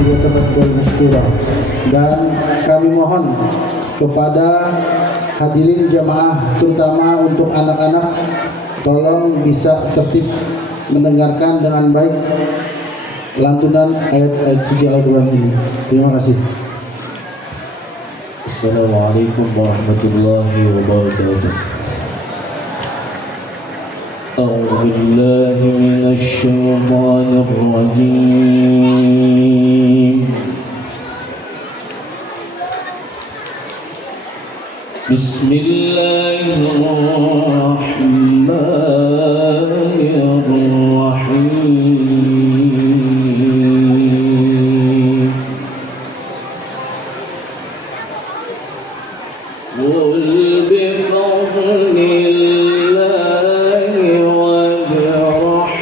falyatafaddal mashkura. Dan kami mohon kepada hadirin jamaah, terutama untuk anak-anak, tolong bisa tertib mendengarkan dengan baik lantunan ayat-ayat suci Al-Quran ini. Terima kasih. Assalamualaikum warahmatullahi wabarakatuh. A'udzu billahi minasy syaithanir rajim. Bismillahirrahmanirrahim. Qul bi fadlillahi wa bi rahmatihi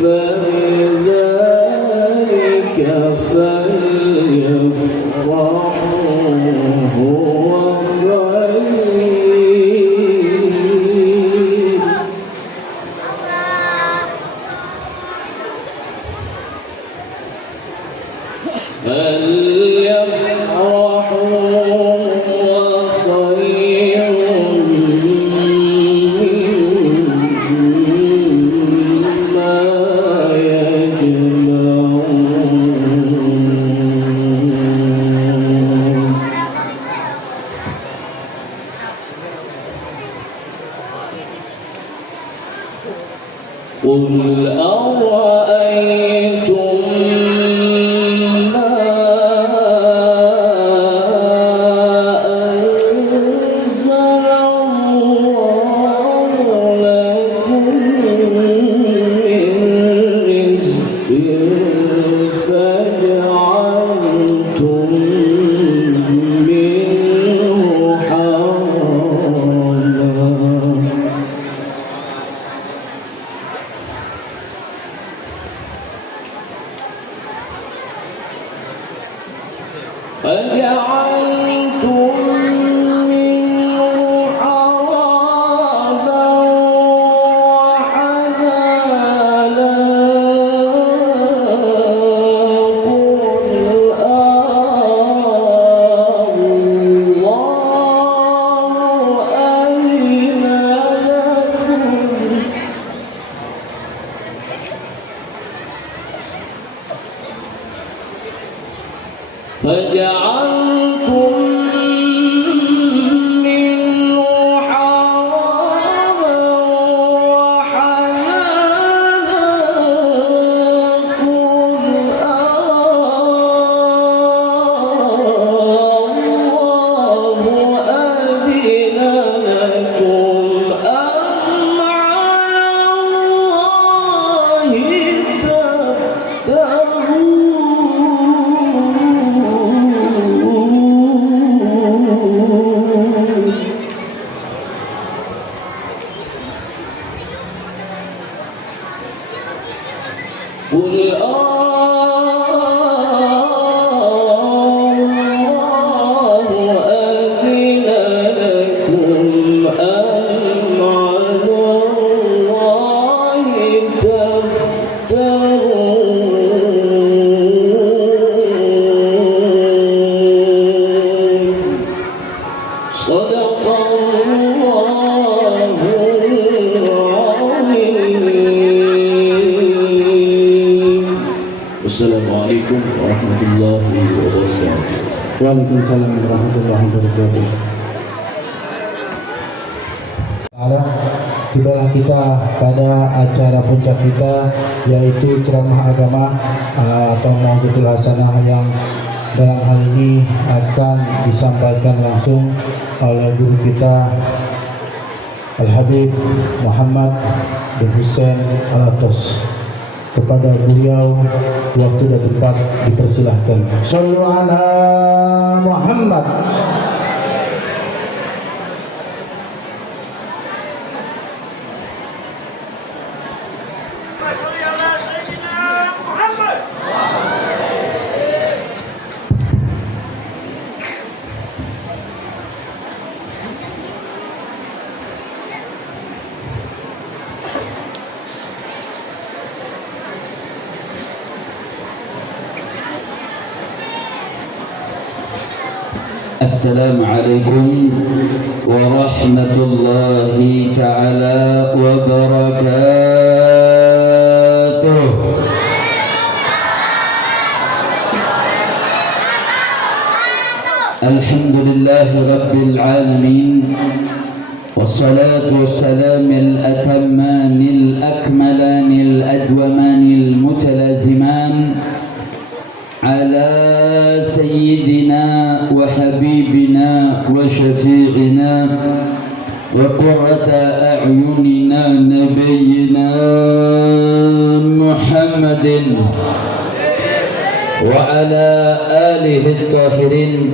fabidzalika falyafrahu huwa khair. قل أرأيتم ما أنزل الله لكم من رزق فجعلتم منه حراما فجعلتم منه حراما وحلالا فجعلتم منه حراما وحلالا قل الله أذن لكم أم على الله تفترون. قل الله أذن لكم أم على الله تفترون. صدق الله العظيم. Wassalamualaikum warahmatullahi wabarakatuh. Waalaikumsalam warahmatullahi wabarakatuh. Tibalah kita pada acara puncak kita, yaitu ceramah agama atau mau'izatul hasanah yang dalam hal ini akan disampaikan langsung oleh guru kita Al-Habib Muhammad bin Hussein Al-Atos. Kepada beliau waktu dan tempat dipersilahkan. Shallu ala Muhammad. Assalamualaikum warahmatullahi ta'ala wabarakatuh. Alhamdulillahi rabbil alamin, wassalatu wassalamul atammanil akmalanil adwamanil mutalaziman على سيدنا وحبيبنا وشفيعنا وقرة أعيننا نبينا محمد وعلى آله الطاهرين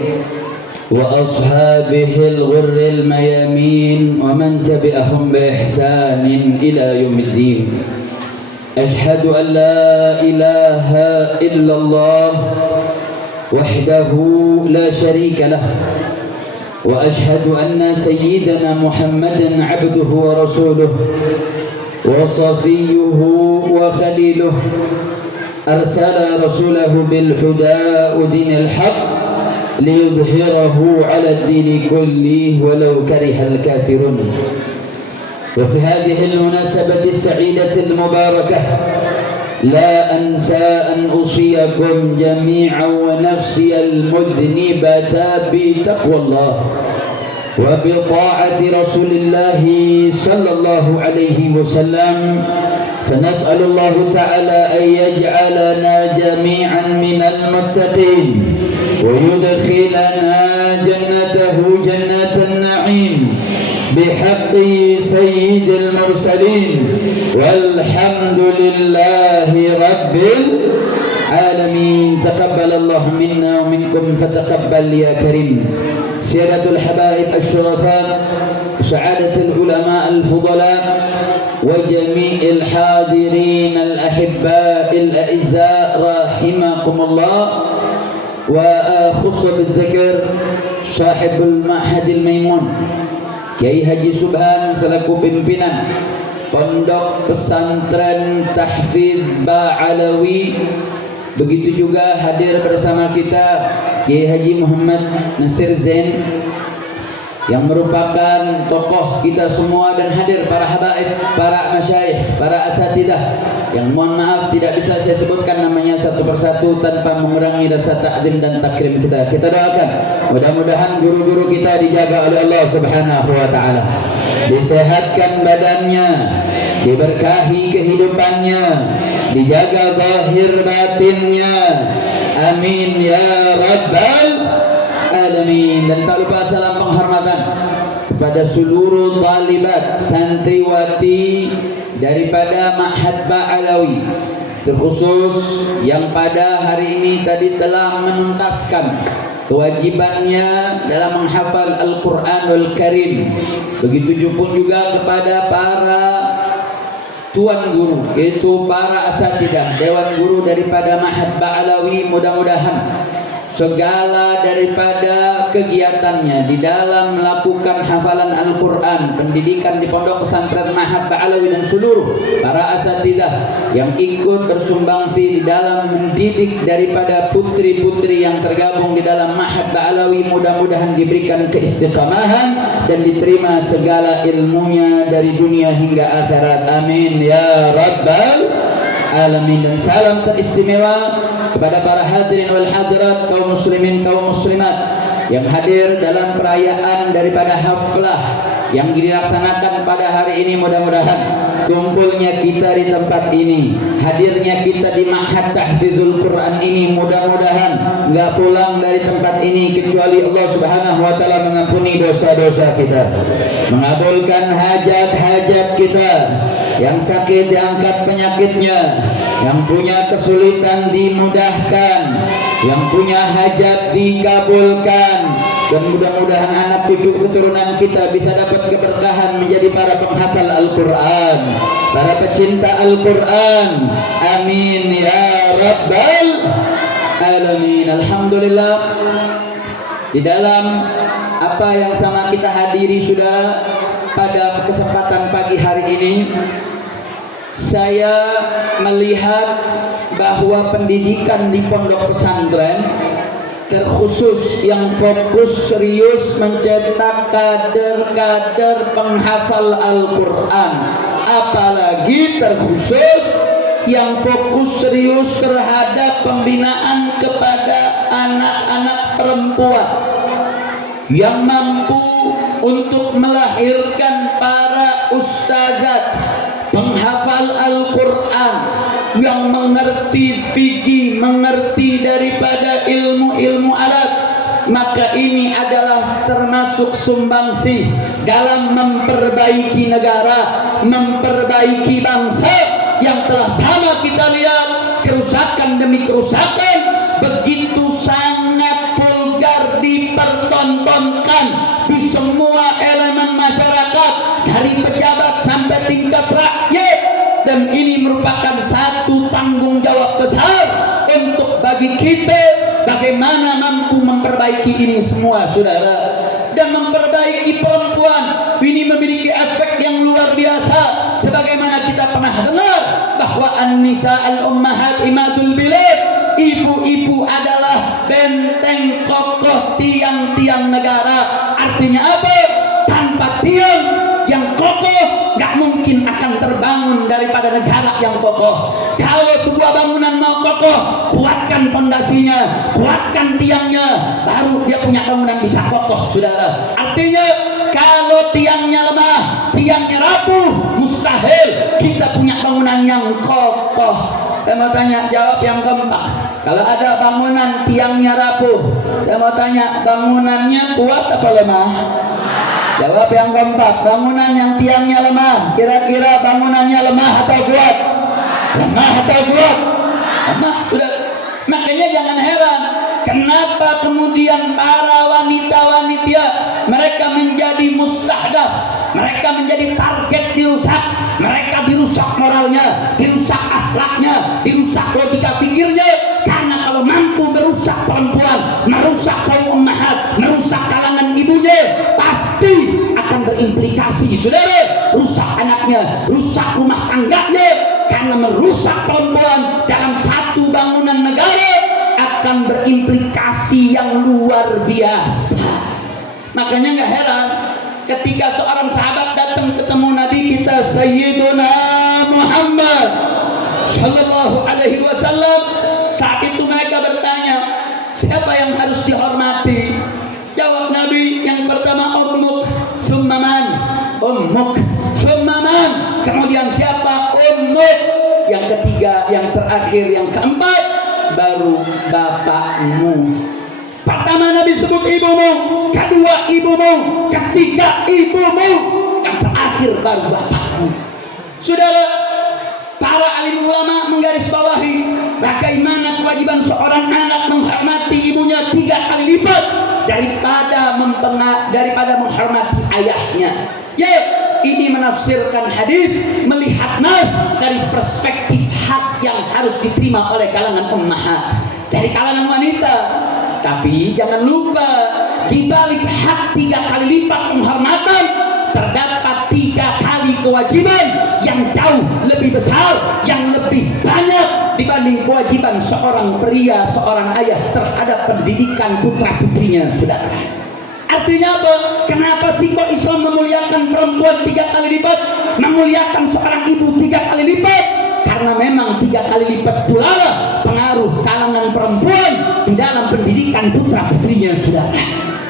وأصحابه الغر الميامين ومن تبعهم بإحسان إلى يوم الدين. أشهد أن لا إله إلا الله وحده لا شريك له وأشهد أن سيدنا محمدا عبده ورسوله وصفيه وخليله أرسل رسوله بالهدى ودين الحق ليظهره على الدين كله ولو كره الكافرون. وفي هذه المناسبة السعيدة المباركة لا أنسى أن أوصيكم جميعا ونفسي المذنبة بتقوى الله وبطاعة رسول الله صلى الله عليه وسلم، فنسأل الله تعالى أن يجعلنا جميعا من المتقين ويدخلنا جنته جنة النعيم بحق سيد المرسلين، والحمد لله رب العالمين. تقبل الله منا ومنكم فتقبل يا كريم. سيادة الحبائب الشرفاء، سعادة العلماء الفضلاء، وجميع الحاضرين الأحباء الأعزاء رحمكم الله، وأخص بالذكر صاحب المعهد الميمون Kiai Haji Subhan selaku pimpinan Pondok Pesantren Tahfidz Ba'alawi. Begitu juga hadir bersama kita Kiai Haji Muhammad Nasir Zain yang merupakan tokoh kita semua, dan hadir para habaib, para masyayikh, para asatidah yang mohon maaf tidak bisa saya sebutkan namanya satu persatu tanpa mengurangi rasa takdim dan takrim kita. Kita doakan mudah-mudahan guru-guru kita dijaga oleh Allah Subhanahu wa taala, disehatkan badannya, diberkahi kehidupannya, dijaga zahir batinnya, amin ya rabbal alamin. Dan tak lupa salam penghormatan kepada seluruh talibat santriwati daripada Ma'had Ba'alawi, terkhusus yang pada hari ini tadi telah menuntaskan kewajibannya dalam menghafal Al-Quranul Karim. Begitu pun juga kepada para tuan guru, yaitu para asatidah, dewan guru daripada Ma'had Ba'alawi. Mudah-mudahan segala daripada kegiatannya di dalam melakukan hafalan Al-Quran, pendidikan di Pondok Pesantren Ma'had Ba'alawi, dan seluruh para asatidah yang ikut bersumbangsi di dalam mendidik daripada putri-putri yang tergabung di dalam Ma'had Ba'alawi, mudah-mudahan diberikan keistiqamahan dan diterima segala ilmunya dari dunia hingga akhirat, amin ya rabbal alamin. Dan salam teristimewa kepada para hadirin wal hadirat, kaum muslimin, kaum muslimat yang hadir dalam perayaan daripada haflah yang dilaksanakan pada hari ini. Mudah-mudahan kumpulnya kita di tempat ini, hadirnya kita di Ma'had Tahfidzul Quran ini, mudah-mudahan enggak pulang dari tempat ini kecuali Allah Subhanahu wa taala mengampuni dosa-dosa kita, mengabulkan hajat-hajat kita, yang sakit diangkat penyakitnya, yang punya kesulitan dimudahkan, yang punya hajat dikabulkan, dan mudah-mudahan anak cucu keturunan kita bisa dapat keberkahan menjadi para penghafal Al-Quran, para pecinta Al-Quran, amin ya rabbal alamin. Alhamdulillah, di dalam apa yang sama kita hadiri sudah pada kesempatan pagi hari ini, saya melihat bahwa pendidikan di pondok pesantren terkhusus yang fokus serius mencetak kader-kader penghafal Al-Quran, apalagi terkhusus yang fokus serius terhadap pembinaan kepada anak-anak perempuan yang mampu untuk melahirkan para ustazat penghafal Al-Quran yang mengerti fikih, mengerti daripada ilmu-ilmu alat, maka ini adalah termasuk sumbangsih dalam memperbaiki negara, memperbaiki bangsa yang telah sama kita lihat kerusakan demi kerusakan begitu sangat vulgar dipertontonkan di semua elemen masyarakat dari pejabat sampai tingkat rakyat, dan ini merupakan satu tanggung jawab besar untuk bagi kita bagaimana mampu memperbaiki ini semua, saudara. Dan memperbaiki perempuan ini memiliki efek yang luar biasa, sebagaimana kita pernah dengar bahwa an-nisa al-ummahat imadul bilad, ibu-ibu adalah benteng kokoh tiang-tiang negara. Artinya apa? Tanpa tiang yang kokoh gak mungkin akan terbangun daripada negara yang kokoh. Kalau sebuah bangunan mau kokoh, kuatkan fondasinya, kuatkan tiangnya, baru dia punya bangunan bisa kokoh, saudara. Artinya kalau tiangnya lemah, tiangnya rapuh, mustahil kita punya bangunan yang kokoh. Saya mau tanya, jawab yang keempat. Kalau ada bangunan tiangnya rapuh, saya mau tanya, bangunannya kuat apa lemah? Jawab yang keempat, bangunan yang tiangnya lemah, kira-kira bangunannya lemah atau kuat? Lemah atau kuat? Lemah, sudah. Makanya jangan heran kenapa kemudian para wanita-wanita mereka menjadi mustahdaf, mereka menjadi target dirusak, mereka dirusak moralnya, dirusak akhlaknya, dirusak logika pikirnya, karena kalau mampu merusak perempuan, merusak kaum ummahat, merusak kalangan ibunya, pasti akan berimplikasi, saudara, rusak anaknya, rusak rumah tangganya. Karena merusak perempuan dalam satu bangunan negara akan berimplikasi yang luar biasa. Makanya nggak heran ketika seorang sahabat datang ketemu Nabi kita Sayyiduna Muhammad Sallallahu Alaihi Wasallam, saat itu mereka bertanya, siapa yang harus dihormati? Jawab Nabi, yang pertama ummuk, summa man? Ummuk, summa man? Kemudian siapa? Ummuk. Yang ketiga, yang terakhir, yang keempat, baru bapakmu. Pertama Nabi sebut ibumu, kedua ibumu, ketiga ibumu, yang terakhir baru bapakmu. Saudara, para alim ulama menggarisbawahi bagaimana kewajiban seorang anak menghormati ibunya 3 kali lipat daripada menghormati ayahnya. Ya, ini menafsirkan hadis, melihat nas dari perspektif hak yang harus diterima oleh kalangan ummahat, dari kalangan wanita. Tapi jangan lupa, di balik hak 3 kali lipat penghormatan terdapat 3 kali kewajiban yang jauh lebih besar, yang lebih banyak dibanding kewajiban seorang pria, seorang ayah terhadap pendidikan putra putrinya, saudara. Artinya apa? Kenapa sih kok Islam memuliakan perempuan 3 kali lipat, memuliakan seorang ibu 3 kali lipat? Karena memang 3 kali lipat pula lah pengaruh kalangan perempuan di dalam pendidikan putra putrinya, saudara.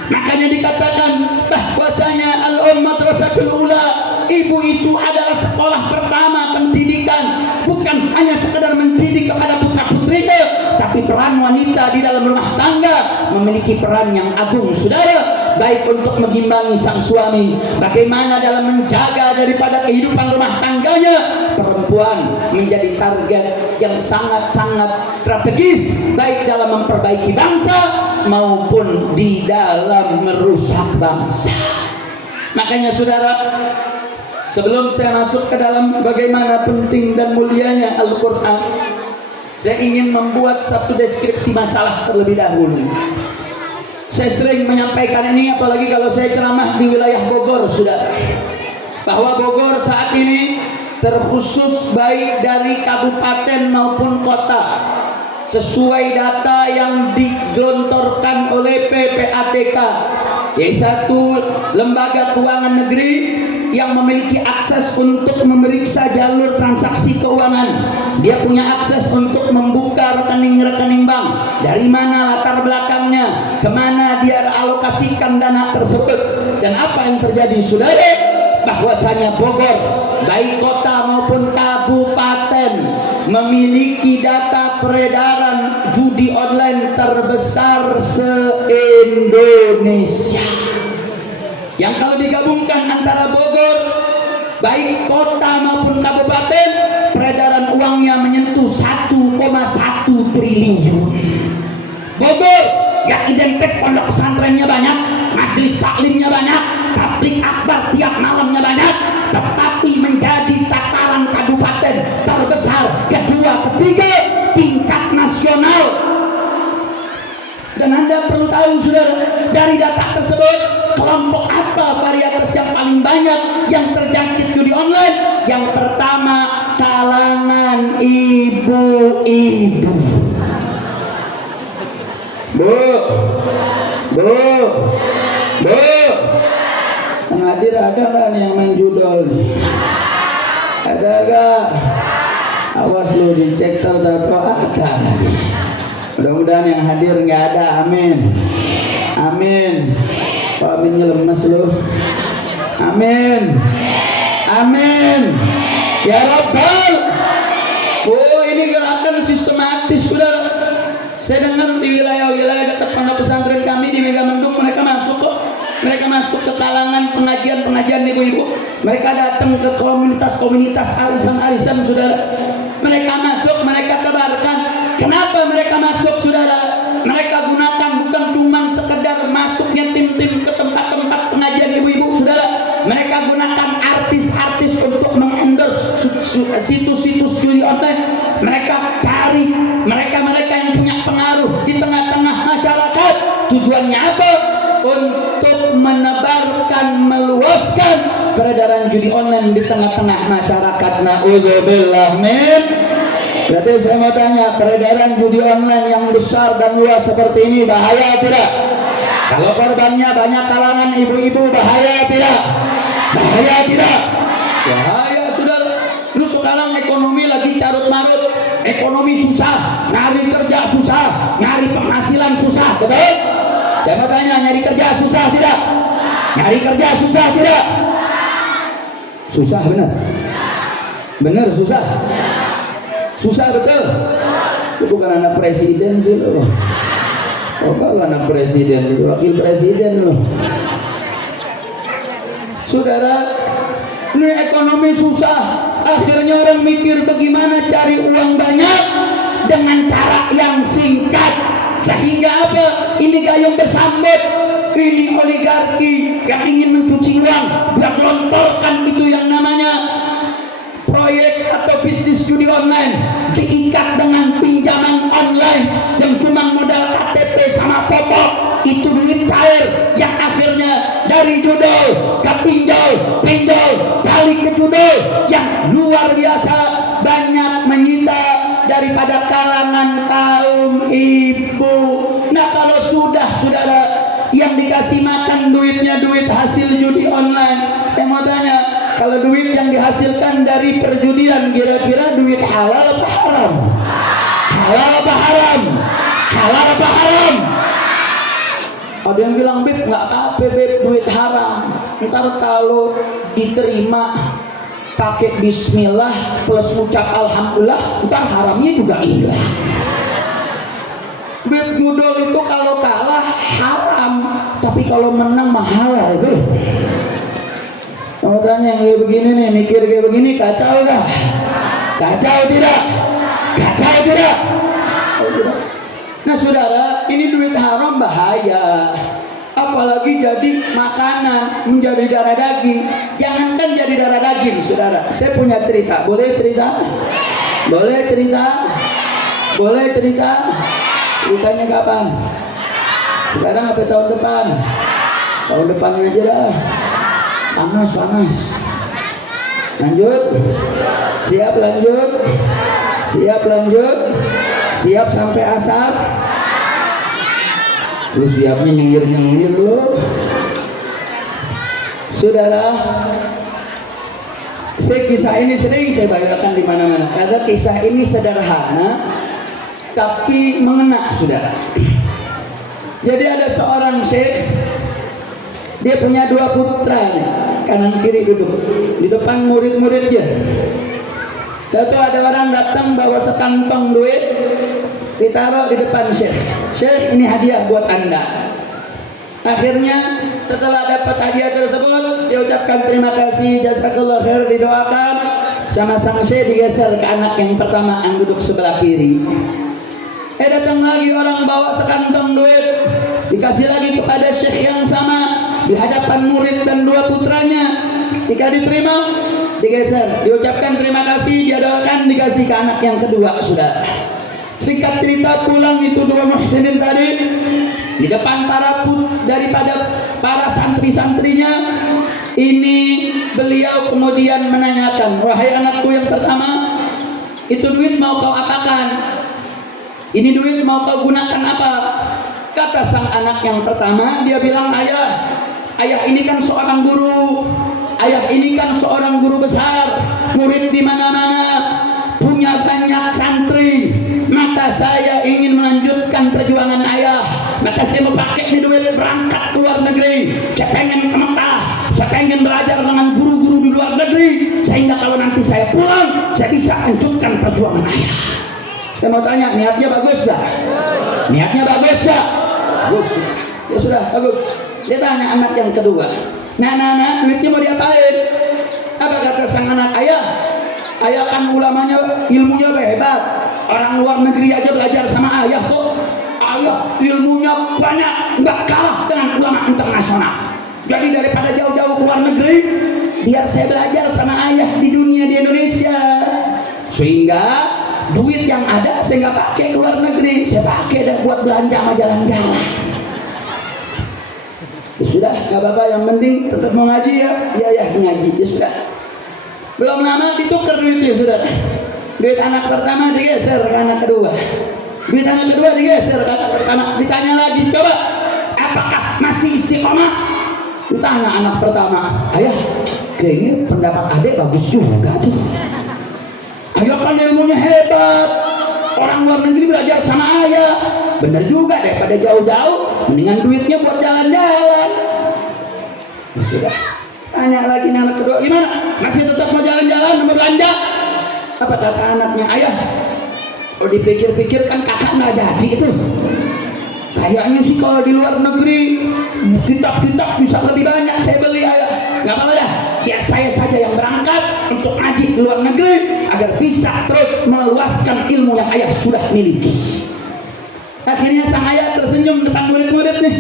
Makanya dikatakan bahwasanya al-madrasatul ula, ibu itu adalah sekolah pertama pendidikan, bukan hanya sekedar mendidik kepada putra putrinya, tapi peran wanita di dalam rumah tangga memiliki peran yang agung, saudara. Baik untuk mengimbangi sang suami, bagaimana dalam menjaga daripada kehidupan rumah tangganya, perempuan menjadi target yang sangat-sangat strategis, baik dalam memperbaiki bangsa maupun di dalam merusak bangsa. Makanya saudara, sebelum saya masuk ke dalam bagaimana penting dan mulianya Al-Quran, saya ingin membuat satu deskripsi masalah terlebih dahulu. Saya sering menyampaikan ini, apalagi kalau saya ceramah di wilayah Bogor, saudara, bahwa Bogor saat ini terkhusus baik dari kabupaten maupun kota sesuai data yang digelontorkan oleh PPATK, yaitu satu lembaga keuangan negeri yang memiliki akses untuk memeriksa jalur transaksi keuangan. Dia punya akses untuk membuka rekening-rekening bank, dari mana latar belakangnya, kemana dia alokasikan dana tersebut. Dan apa yang terjadi saudara? Bahwasanya Bogor, baik kota maupun kabupaten, memiliki data peredaran judi online terbesar se-Indonesia. Yang kalau digabungkan antara Bogor, baik kota maupun kabupaten, peredaran uangnya menyentuh 1,1 triliun. Bogor yang identik pondok pesantrennya banyak, majelis taklimnya banyak, tabligh akbar tiap malamnya banyak, tetapi menjadi tataran kabupaten terbesar kedua ketiga tingkat nasional. Dan Anda perlu tahu saudara, dari data tersebut kelompok apa varietas yang paling banyak yang terjangkit judi online? Yang pertama, kalangan ibu-ibu. Bu, yang hadir ada nggak nih yang main judol nih? Ada gak? Awas lu dicek tertato ada lagi. Mudah-mudahan yang hadir nggak ada. Amin. Amin. Pak aminnya lemes lu. Amin. Amin. Ya Rabbal. Oh, ini gerakan sistematis saudara. Saya dengar di wilayah-wilayah dekat pondok pesantren kami di Megamendung, mereka masuk kok. Mereka masuk ke kalangan pengajian ibu-ibu. Mereka datang ke komunitas-komunitas arisan-arisan saudara. Mereka masuk, mereka tebarkan. Kenapa mereka masuk saudara? Mereka gunakan bukan cuma sekedar masuknya tim-tim ke tempat-tempat pengajian ibu-ibu saudara. Mereka gunakan artis-artis untuk mengendorse situs-situs judi online. Mereka cari mereka-mereka yang punya pengaruh di tengah-tengah masyarakat. Tujuannya apa? Untuk menebarkan, meluaskan peredaran judi online di tengah-tengah masyarakat. Na'udzubillah min. Berarti saya mau tanya, peredaran judi online yang besar dan luas seperti ini bahaya tidak? Kalau korbannya banyak kalangan ibu-ibu, bahaya tidak? Bahaya tidak? Bahaya saudara. Lu sekarang ekonomi lagi carut marut, ekonomi susah, nyari kerja susah, nyari penghasilan susah, betul? Saya mau tanya, nyari kerja susah tidak? Nyari kerja susah tidak? Susah benar? Benar susah? Susah betul? Itu bukan anak presiden sih loh. Oh, kalau anak presiden itu wakil presiden loh. Saudara, ini ekonomi susah. Akhirnya orang mikir bagaimana cari uang banyak dengan cara yang singkat. Sehingga apa? Ini gayung bersambut. Ini oligarki yang ingin mencuci uang, dia gelontorkan itu yang namanya proyek atau bisnis judi online, diikat dengan pinjaman online yang cuma modal KTP sama foto. Itu duit cair yang akhirnya dari judul ke pinjol, balik ke judul, yang luar biasa banyak menyita daripada kalangan kaum ibu. Nah, kalau sudah saudara yang dikasih makan duitnya duit hasil judi online, saya mau tanya, kalau duit yang dihasilkan dari perjudian kira-kira duit halal apa haram? Halal apa haram? Halal apa haram? Ada yang bilang, Beb, nggak apa-apa Beb, duit haram. Ntar kalau diterima pakai bismillah plus ucap alhamdulillah, ntar haramnya juga hilang. Beb, judul itu kalau kalah haram, tapi kalau menang mah halal Beb. Kamu tanya yang kayak begini nih, mikir kayak begini, kacau gak? Kacau tidak? Kacau tidak? Nah saudara, ini duit haram bahaya. Apalagi jadi makanan, menjadi darah daging. Jangankan jadi darah daging saudara. Saya punya cerita, boleh cerita? Boleh cerita? Boleh cerita? Ceritanya kapan? Sekarang apa tahun depan? Tahun depan aja lah. Panas. Lanjut. Siap lanjut. Siap lanjut. Siap sampai asar? Lu siapnya nyengir-nyengir lo. Saudara, kisah ini sering saya bawakan di mana-mana. Karena kisah ini sederhana, tapi mengena, saudara. Jadi ada seorang syekh, dia punya 2 putra nih, kanan kiri duduk di depan murid-muridnya. Lalu ada orang datang bawa sekantong duit, ditaruh di depan syekh. Syekh, ini hadiah buat Anda. Akhirnya setelah dapat hadiah tersebut, dia ucapkan terima kasih, jazakallah khair, didoakan. Sama sang syekh digeser ke anak yang pertama yang duduk sebelah kiri. Datang lagi orang bawa sekantong duit, dikasih lagi kepada syekh yang sama di hadapan murid dan 2 putranya. Ketika diterima, digeser, diucapkan terima kasih, dia doakan, dikasih ke anak yang kedua. Sudah. Singkat cerita, pulang itu 2 muhsinin tadi di depan daripada para santri-santrinya. Ini beliau kemudian menanyakan, wahai anakku yang pertama, itu duit mau kau apakan? Ini duit mau kau gunakan apa? Kata sang anak yang pertama, dia bilang, ayah ini kan seorang guru, ayah ini kan seorang guru besar, murid di mana-mana, punya banyak santri. Maka saya ingin melanjutkan perjuangan ayah. Maka saya mau pakai ini duit berangkat ke luar negeri. Saya pengen ke Mekah, saya pengen belajar dengan guru-guru di luar negeri, sehingga kalau nanti saya pulang, saya bisa lanjutkan perjuangan ayah. Saya mau tanya, niatnya bagus dah? Niatnya bagus dah? Bagus. Ya sudah, bagus. Dia tanya anak yang kedua, nah, duitnya mau diapain? Apa kata sang anak? Ayah kan ulamanya, ilmunya hebat. Orang luar negeri aja belajar sama ayah kok. Ayah ilmunya banyak, nggak kalah dengan ulama internasional. Jadi daripada jauh-jauh ke luar negeri, biar saya belajar sama ayah di dunia, di Indonesia. Sehingga duit yang ada saya nggak pakai ke luar negeri, saya pakai dan buat belanja sama jalan-jalan. Ya sudah, nggak apa-apa, yang penting tetap mau ngaji ya. Iya ngaji. Ya sudah. Belum lama ditukar duitnya, sudah. Duit anak pertama digeser ke anak kedua. Duit anak kedua digeser ke anak pertama. Ditanya lagi, coba, apakah masih istiqomah? Ditanya anak pertama, ayah, kayaknya pendapat adek bagus juga tuh. Ayah kan ilmunya hebat, orang luar negeri belajar sama ayah. Bener juga, daripada jauh-jauh, mendingan duitnya buat jalan-jalan. Ya sudah. Tanya lagi anak kedua, gimana? Masih tetap mau jalan-jalan, mau belanja? Apa kata anaknya? Ayah, kalau dipikir-pikir kan kakak nggak jadi itu. Kayaknya sih kalau di luar negeri kitab-kitab bisa lebih banyak saya beli, ayah. Nggak apa-apa dah, biar saya saja yang berangkat untuk ngaji di luar negeri agar bisa terus meluaskan ilmu yang ayah sudah miliki. Akhirnya sang ayah tersenyum depan murid-murid nih.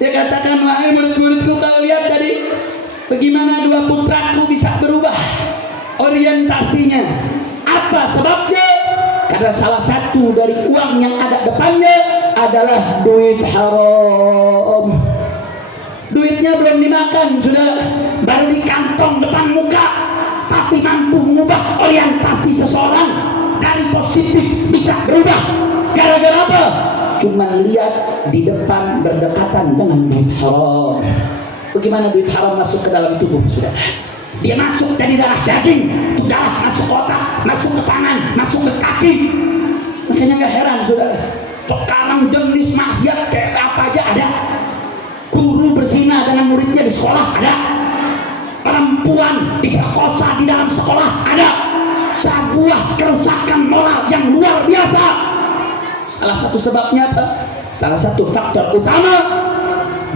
Dia katakan, wahai murid-muridku, kau lihat tadi bagaimana 2 putraku bisa berubah orientasinya. Apa sebabnya? Karena salah satu dari uang yang ada depannya adalah duit haram. Duitnya belum dimakan, sudah baru di kantong depan muka, tapi mampu mengubah orientasi seseorang dari positif bisa berubah. Gara-gara apa? Cuman lihat di depan berdekatan dengan duit haram. Bagaimana duit haram masuk ke dalam tubuh, sudah? Dia masuk jadi darah daging, itu darah masuk ke otak, masuk ke tangan, masuk ke kaki. Makanya nggak heran, saudara. Sekarang jenis maksiat kayak apa aja ada. Guru berzina dengan muridnya di sekolah ada. Perempuan diperkosa di dalam sekolah ada. Sebuah kerusakan moral yang luar biasa. Salah satu sebabnya apa? Salah satu faktor utama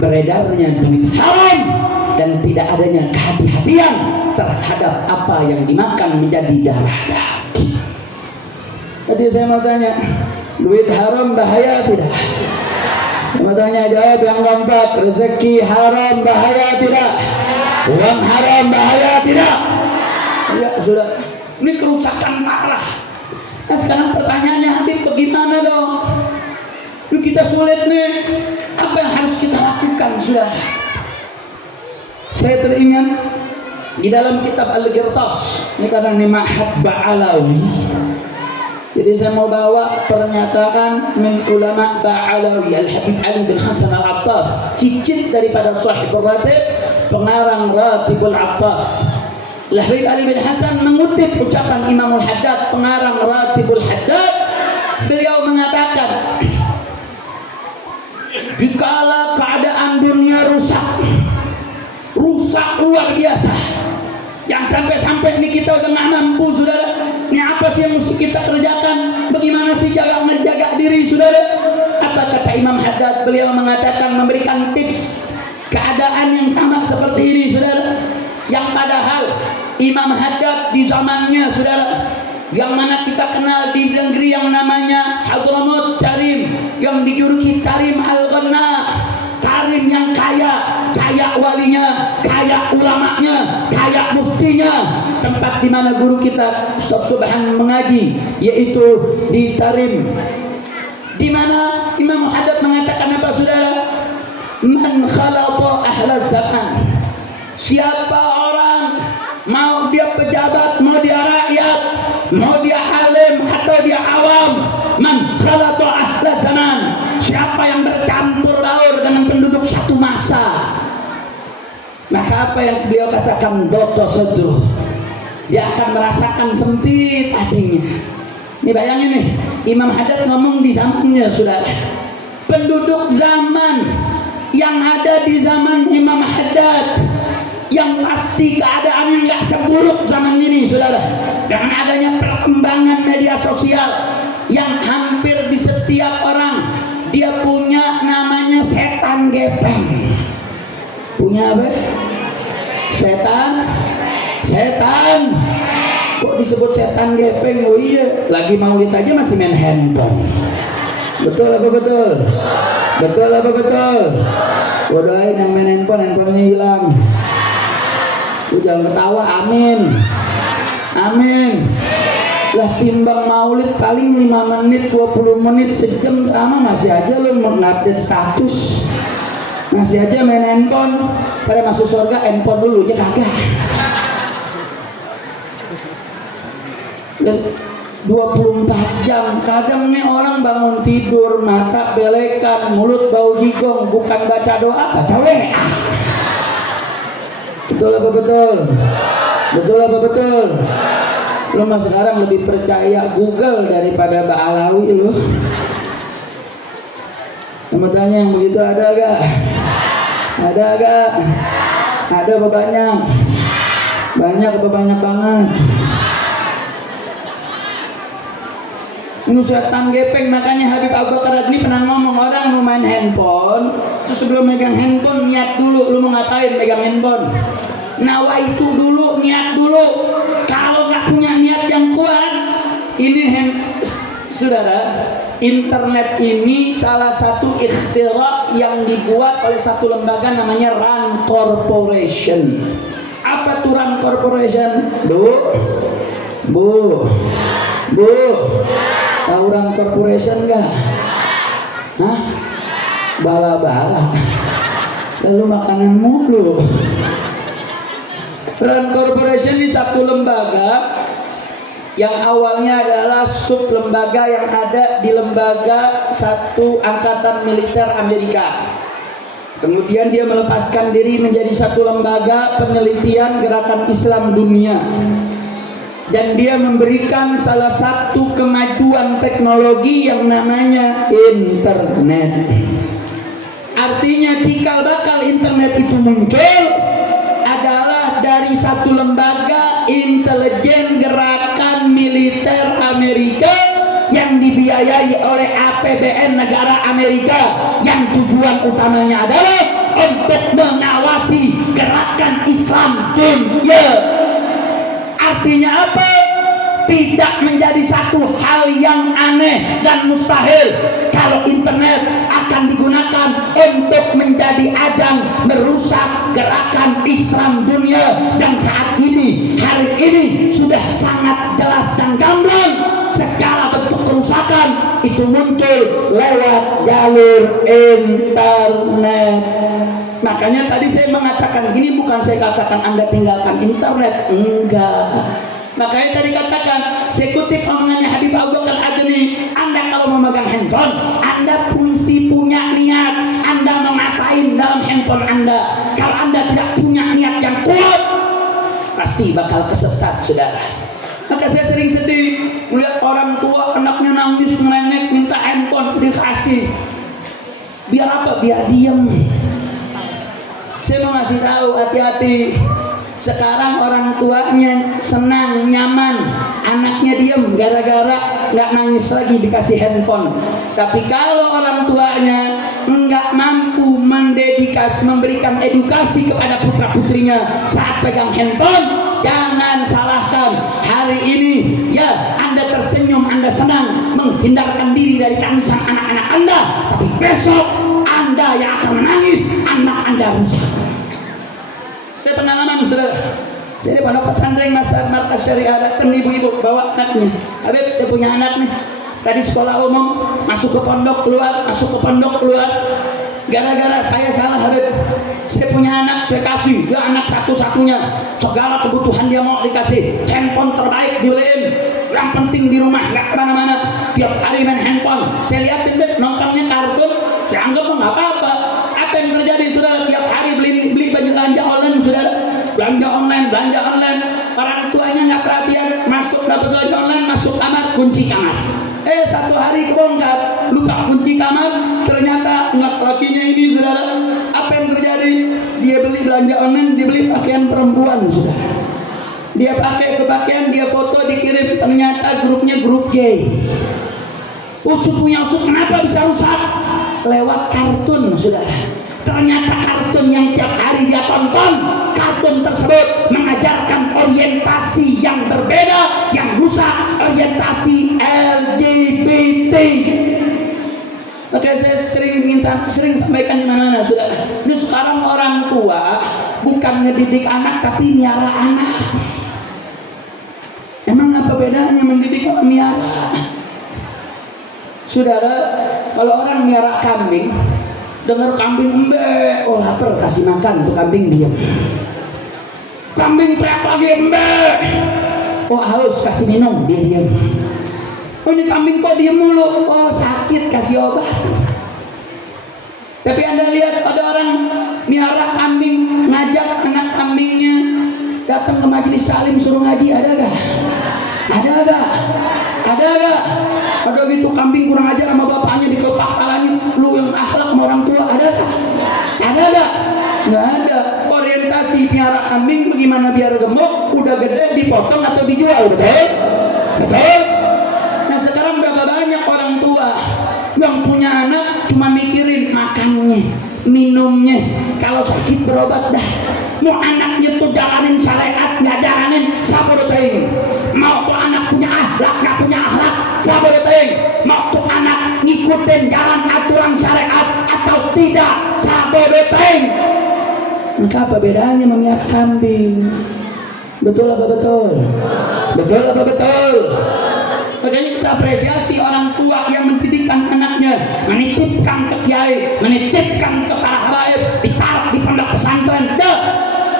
beredarnya duit haram dan tidak adanya kehati-hatian terhadap apa yang dimakan menjadi darah daging. Tadi saya mau tanya, duit haram bahaya tidak? Saya mau tanya, jawab yang keempat, rezeki haram bahaya tidak? Uang haram bahaya tidak? Ya sudah, ini kerusakan parah. Nah sekarang pertanyaannya, Habib, bagaimana dong? Ini kita sulit nih. Apa yang harus kita lakukan, sudah? Saya teringat di dalam kitab Al-Qirtas, ini kadang ini Mahad Ba'alawi. Jadi saya mau bawa pernyataan min ulama Ba'alawi Al-Habib Ali bin Hasan Al-Attas, cicit daripada Sahibul Ratib, pengarang Ratibul Attas. Al-Habib Ali bin Hasan mengutip ucapan Imamul Haddad, pengarang Ratibul Haddad. Beliau mengatakan, dikala keadaan dunia rusak luar biasa, yang sampai-sampai ini kita udah nggak mampu, saudara. Ini apa sih yang mesti kita kerjakan? Bagaimana sih menjaga diri, saudara? Apa kata Imam Haddad? Beliau mengatakan, memberikan tips keadaan yang sama seperti ini, saudara. Yang padahal Imam Haddad di zamannya, saudara, yang mana kita kenal di negeri yang namanya Hadramut Tarim, yang dijuluki Tarim Al-Ghanna, Tarim yang kaya walinya, kaya ulamanya, kaya muftinya, tempat di mana guru kita Ustaz Subhan mengaji, yaitu di Tarim, di mana Imam Haddad mengatakan apa, saudara? Man khalata ahla zaman, siapa orang, mau dia pejabat, mau dia rakyat, mau dia alim atau dia awam, man khalata ahla zaman, siapa yang bercampur baur dengan penduduk satu masa, maka apa yang beliau katakan, doto sedruh, dia akan merasakan sempit hatinya. Ini bayangin nih, Imam Haddad ngomong di zamannya, saudara. Penduduk zaman yang ada di zaman Imam Haddad, yang pasti keadaannya nggak seburuk zaman ini, saudara. Dengan adanya perkembangan media sosial yang hampir di setiap orang dia punya namanya setan gepeng. Punya apa? Setan. Kok disebut setan gepeng? Oh iya, lagi maulid aja masih main handphone. Betul apa betul? Betul apa betul? Gua doain yang main handphonenya hilang. Lu jangan ketawa, amin. Amin. Lah timbang maulid paling 5 menit, 20 menit, sejam drama, masih aja lu mengupdate status. Masih aja main handphone. Pada masuk surga handphone dulu aja kagak. 24 jam. Kadang nih orang bangun tidur mata belekan, mulut bau jigong, bukan baca doa, baca WA. Betul apa betul? Betul apa betul? Lu mah sekarang lebih percaya Google daripada Ba'alawi lu. Kamu tanya yang begitu ada gak? Ada gak? Ada apa banyak? Banyak apa banyak banget? Ini setan gepeng. Makanya Habib Abu Bakar Adni pernah ngomong, orang mau main handphone, terus sebelum megang handphone niat dulu, lu mau ngapain megang handphone? Nawa itu dulu, niat dulu. Kalau nggak punya niat yang kuat, ini saudara, internet ini salah satu ikhtira yang dibuat oleh satu lembaga namanya RAND Corporation. Apa tuh RAND Corporation? Bu, tahu RAND Corporation nggak? Hah? Bala-bala. Lalu makanan mulu. RAND Corporation ini satu lembaga yang awalnya adalah sub lembaga yang ada di lembaga satu angkatan militer Amerika. Kemudian dia melepaskan diri menjadi satu lembaga penelitian gerakan Islam dunia. Dan dia memberikan salah satu kemajuan teknologi yang namanya internet. Artinya cikal bakal internet itu muncul adalah dari satu lembaga intelijen gerakan militer Amerika yang dibiayai oleh APBN negara Amerika, yang tujuan utamanya adalah untuk mengawasi gerakan Islam dunia. Artinya apa? Tidak menjadi satu hal yang aneh dan mustahil kalau internet akan digunakan untuk menjadi ajang merusak gerakan Islam dunia. Dan saat ini, hari ini sudah sangat jelas dan gamblang segala bentuk kerusakan itu muncul lewat jalur internet. Makanya tadi saya mengatakan gini, bukan saya katakan Anda tinggalkan internet, enggak. Makanya tadi katakan, saya kutip omongannya Habib Abu Bakar Adni, Anda kalau memegang handphone, Anda mesti punya niat Anda mau ngapain dalam handphone Anda. Kalau Anda tidak punya niat yang kuat, pasti bakal kesesat, saudara. Maka saya sering sedih melihat orang tua anaknya nangis ngerenek minta handphone dikasih. Biar apa? Biar diam. Saya mau ngasih tahu, hati-hati. Sekarang orang tuanya senang, nyaman, anaknya diem gara-gara nggak nangis lagi dikasih handphone. Tapi kalau orang tuanya nggak mampu memberikan edukasi kepada putra putrinya saat pegang handphone, jangan salahkan. Hari ini ya Anda tersenyum, Anda senang menghindarkan diri dari tangisan anak-anak Anda, tapi besok Anda yang akan menangis, anak Anda rusak. Saya pengalaman, saudara. Saya di pondok pesantren markas syariah, datang ibu-ibu bawa anaknya. Habib, saya punya anak nih. Tadi sekolah umum, masuk ke pondok keluar, masuk ke pondok keluar. Gara-gara saya salah, Habib. Saya punya anak, saya kasih. Dia anak satu-satunya. Segala kebutuhan dia mau dikasih. Handphone terbaik dibeliin. Yang penting di rumah, nggak kemana-mana. Tiap hari main handphone. Saya liatin, Beb, nontonnya kartun. Saya anggap nggak apa-apa. Apa yang terjadi, saudara? Tiap hari beli belanja online, saudara. Belanja online. Orang tuanya nggak perhatian, masuk dapat belanja online, masuk kamar, kunci kamar. Satu hari kebongkar, lupa kunci kamar, ternyata anak lakinya ini, saudara. Apa yang terjadi? Dia beli belanja online, dia beli pakaian perempuan, saudara. Dia pakai ke pakaian, dia foto, dikirim, ternyata grupnya grup gay. Usut punya usut, kenapa bisa rusak? Lewat kartun, saudara. Ternyata kartun yang tiap hari dia tonton, kartun tersebut mengajarkan orientasi yang berbeda, yang rusak, orientasi LGBT. Oke, saya sering sampaikan di mana-mana, saudara. Ini sekarang orang tua bukan ngedidik anak tapi miara anak. Emang apa bedanya mendidik sama miara? Saudara, kalau orang miara kambing, dengar kambing embe, oh lapar, kasih makan, tuh kambing diam. Kambing teriak lagi embe, oh haus, kasih minum, dia diam. Oh ini kambing kok diam mulu, oh sakit, kasih obat. Tapi Anda lihat ada orang miara kambing, ngajak anak kambingnya datang ke majelis salim suruh ngaji, ada gak? Ada gak? Ada gak? Ada gitu kambing kurang ajar sama bapaknya dikelepak palanya, lu yang akhlak sama orang tua, ada gak? Ada gak? Nggak ada. Orientasi piara kambing bagaimana biar gemuk, udah gede dipotong atau dijual, betul? Betul? Nah sekarang berapa banyak orang tua yang punya anak cuma mikirin makannya, minumnya, kalau sakit berobat dah. Mau anaknya tuh jalanin syariat, nggak jalanin, siapa udah. Mau tuh anak punya akhlak, nggak punya akhlak, siapa udah. Mau tuh anak ngikutin jalan aturan syariat atau tidak, siapa udah. Maka apa bedanya memiara kambing? Betul apa betul? Betul apa betul? Makanya kita apresiasi orang tua yang mendidikkan anaknya, menitipkan ke kiai, menitipkan ke para habaib, ditaruh di pondok pesantren.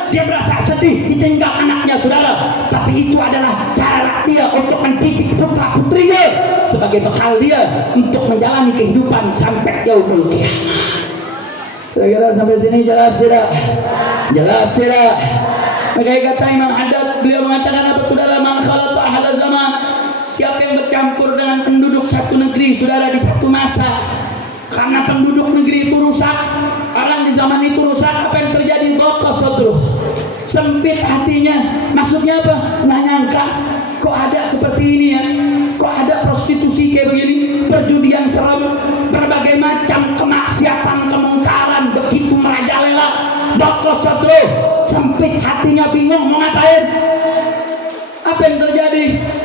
Dia berasa sedih ditinggal anaknya, saudara. Tapi itu adalah cara dia untuk mendidik putra putrinya sebagai bekal dia untuk menjalani kehidupan sampai yaumul qiyamah. Kira-kira sampai sini jelas tidak? Jelas tidak? Makanya kata Imam Haddad, beliau mengatakan apa, saudara? Man khalatu ahla zaman, siapa yang bercampur dengan penduduk satu negeri, saudara, di satu masa, karena penduduk negeri itu rusak, orang di zaman itu rusak, apa yang terjadi? Dhaqa sadruh, sempit hatinya. Maksudnya apa? Nggak nyangka kok ada seperti ini ya, kok ada prostitusi kayak begini, perjudian serem, berbagai macam kemaksiatan, kemungkaran begitu merajalela. Dhaqa sadruh, sempit hatinya, bingung mau ngapain. Apa yang terjadi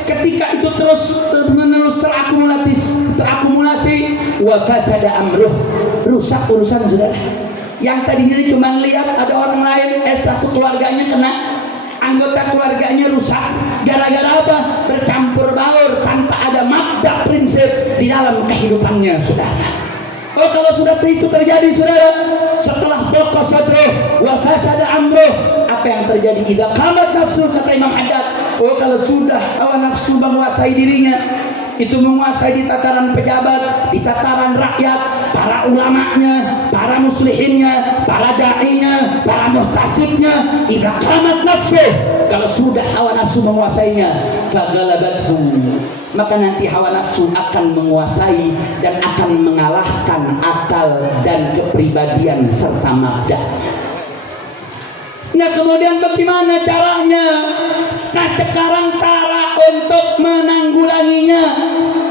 ketika itu terus menerus terakumulasi? Wa fasada amruh, rusak urusan, saudara. Yang tadinya cuma lihat ada orang lain, satu keluarganya kena, anggota keluarganya rusak, gara-gara apa? Bercampur baur tanpa ada mabda prinsip di dalam kehidupannya, saudara. Oh, kalau sudah itu terjadi, saudara, setelah dhaqa sadruh wa fasada amruh, apa yang terjadi? Idza qamat nafsu, kata Imam Haddad, Oh, kalau sudah hawa nafsu menguasai dirinya, itu menguasai di tataran pejabat, di tataran rakyat, para ulamanya, para muslihinnya, para da'inya, para muhtasibnya. Idza qamat nafsu, kalau sudah hawa nafsu menguasainya, fagalabathu, maka nanti hawa nafsu akan menguasai dan akan mengalahkan akal dan kepribadian serta mabda'nya. Nah, kemudian bagaimana caranya? Nah, sekarang cara untuk menanggulanginya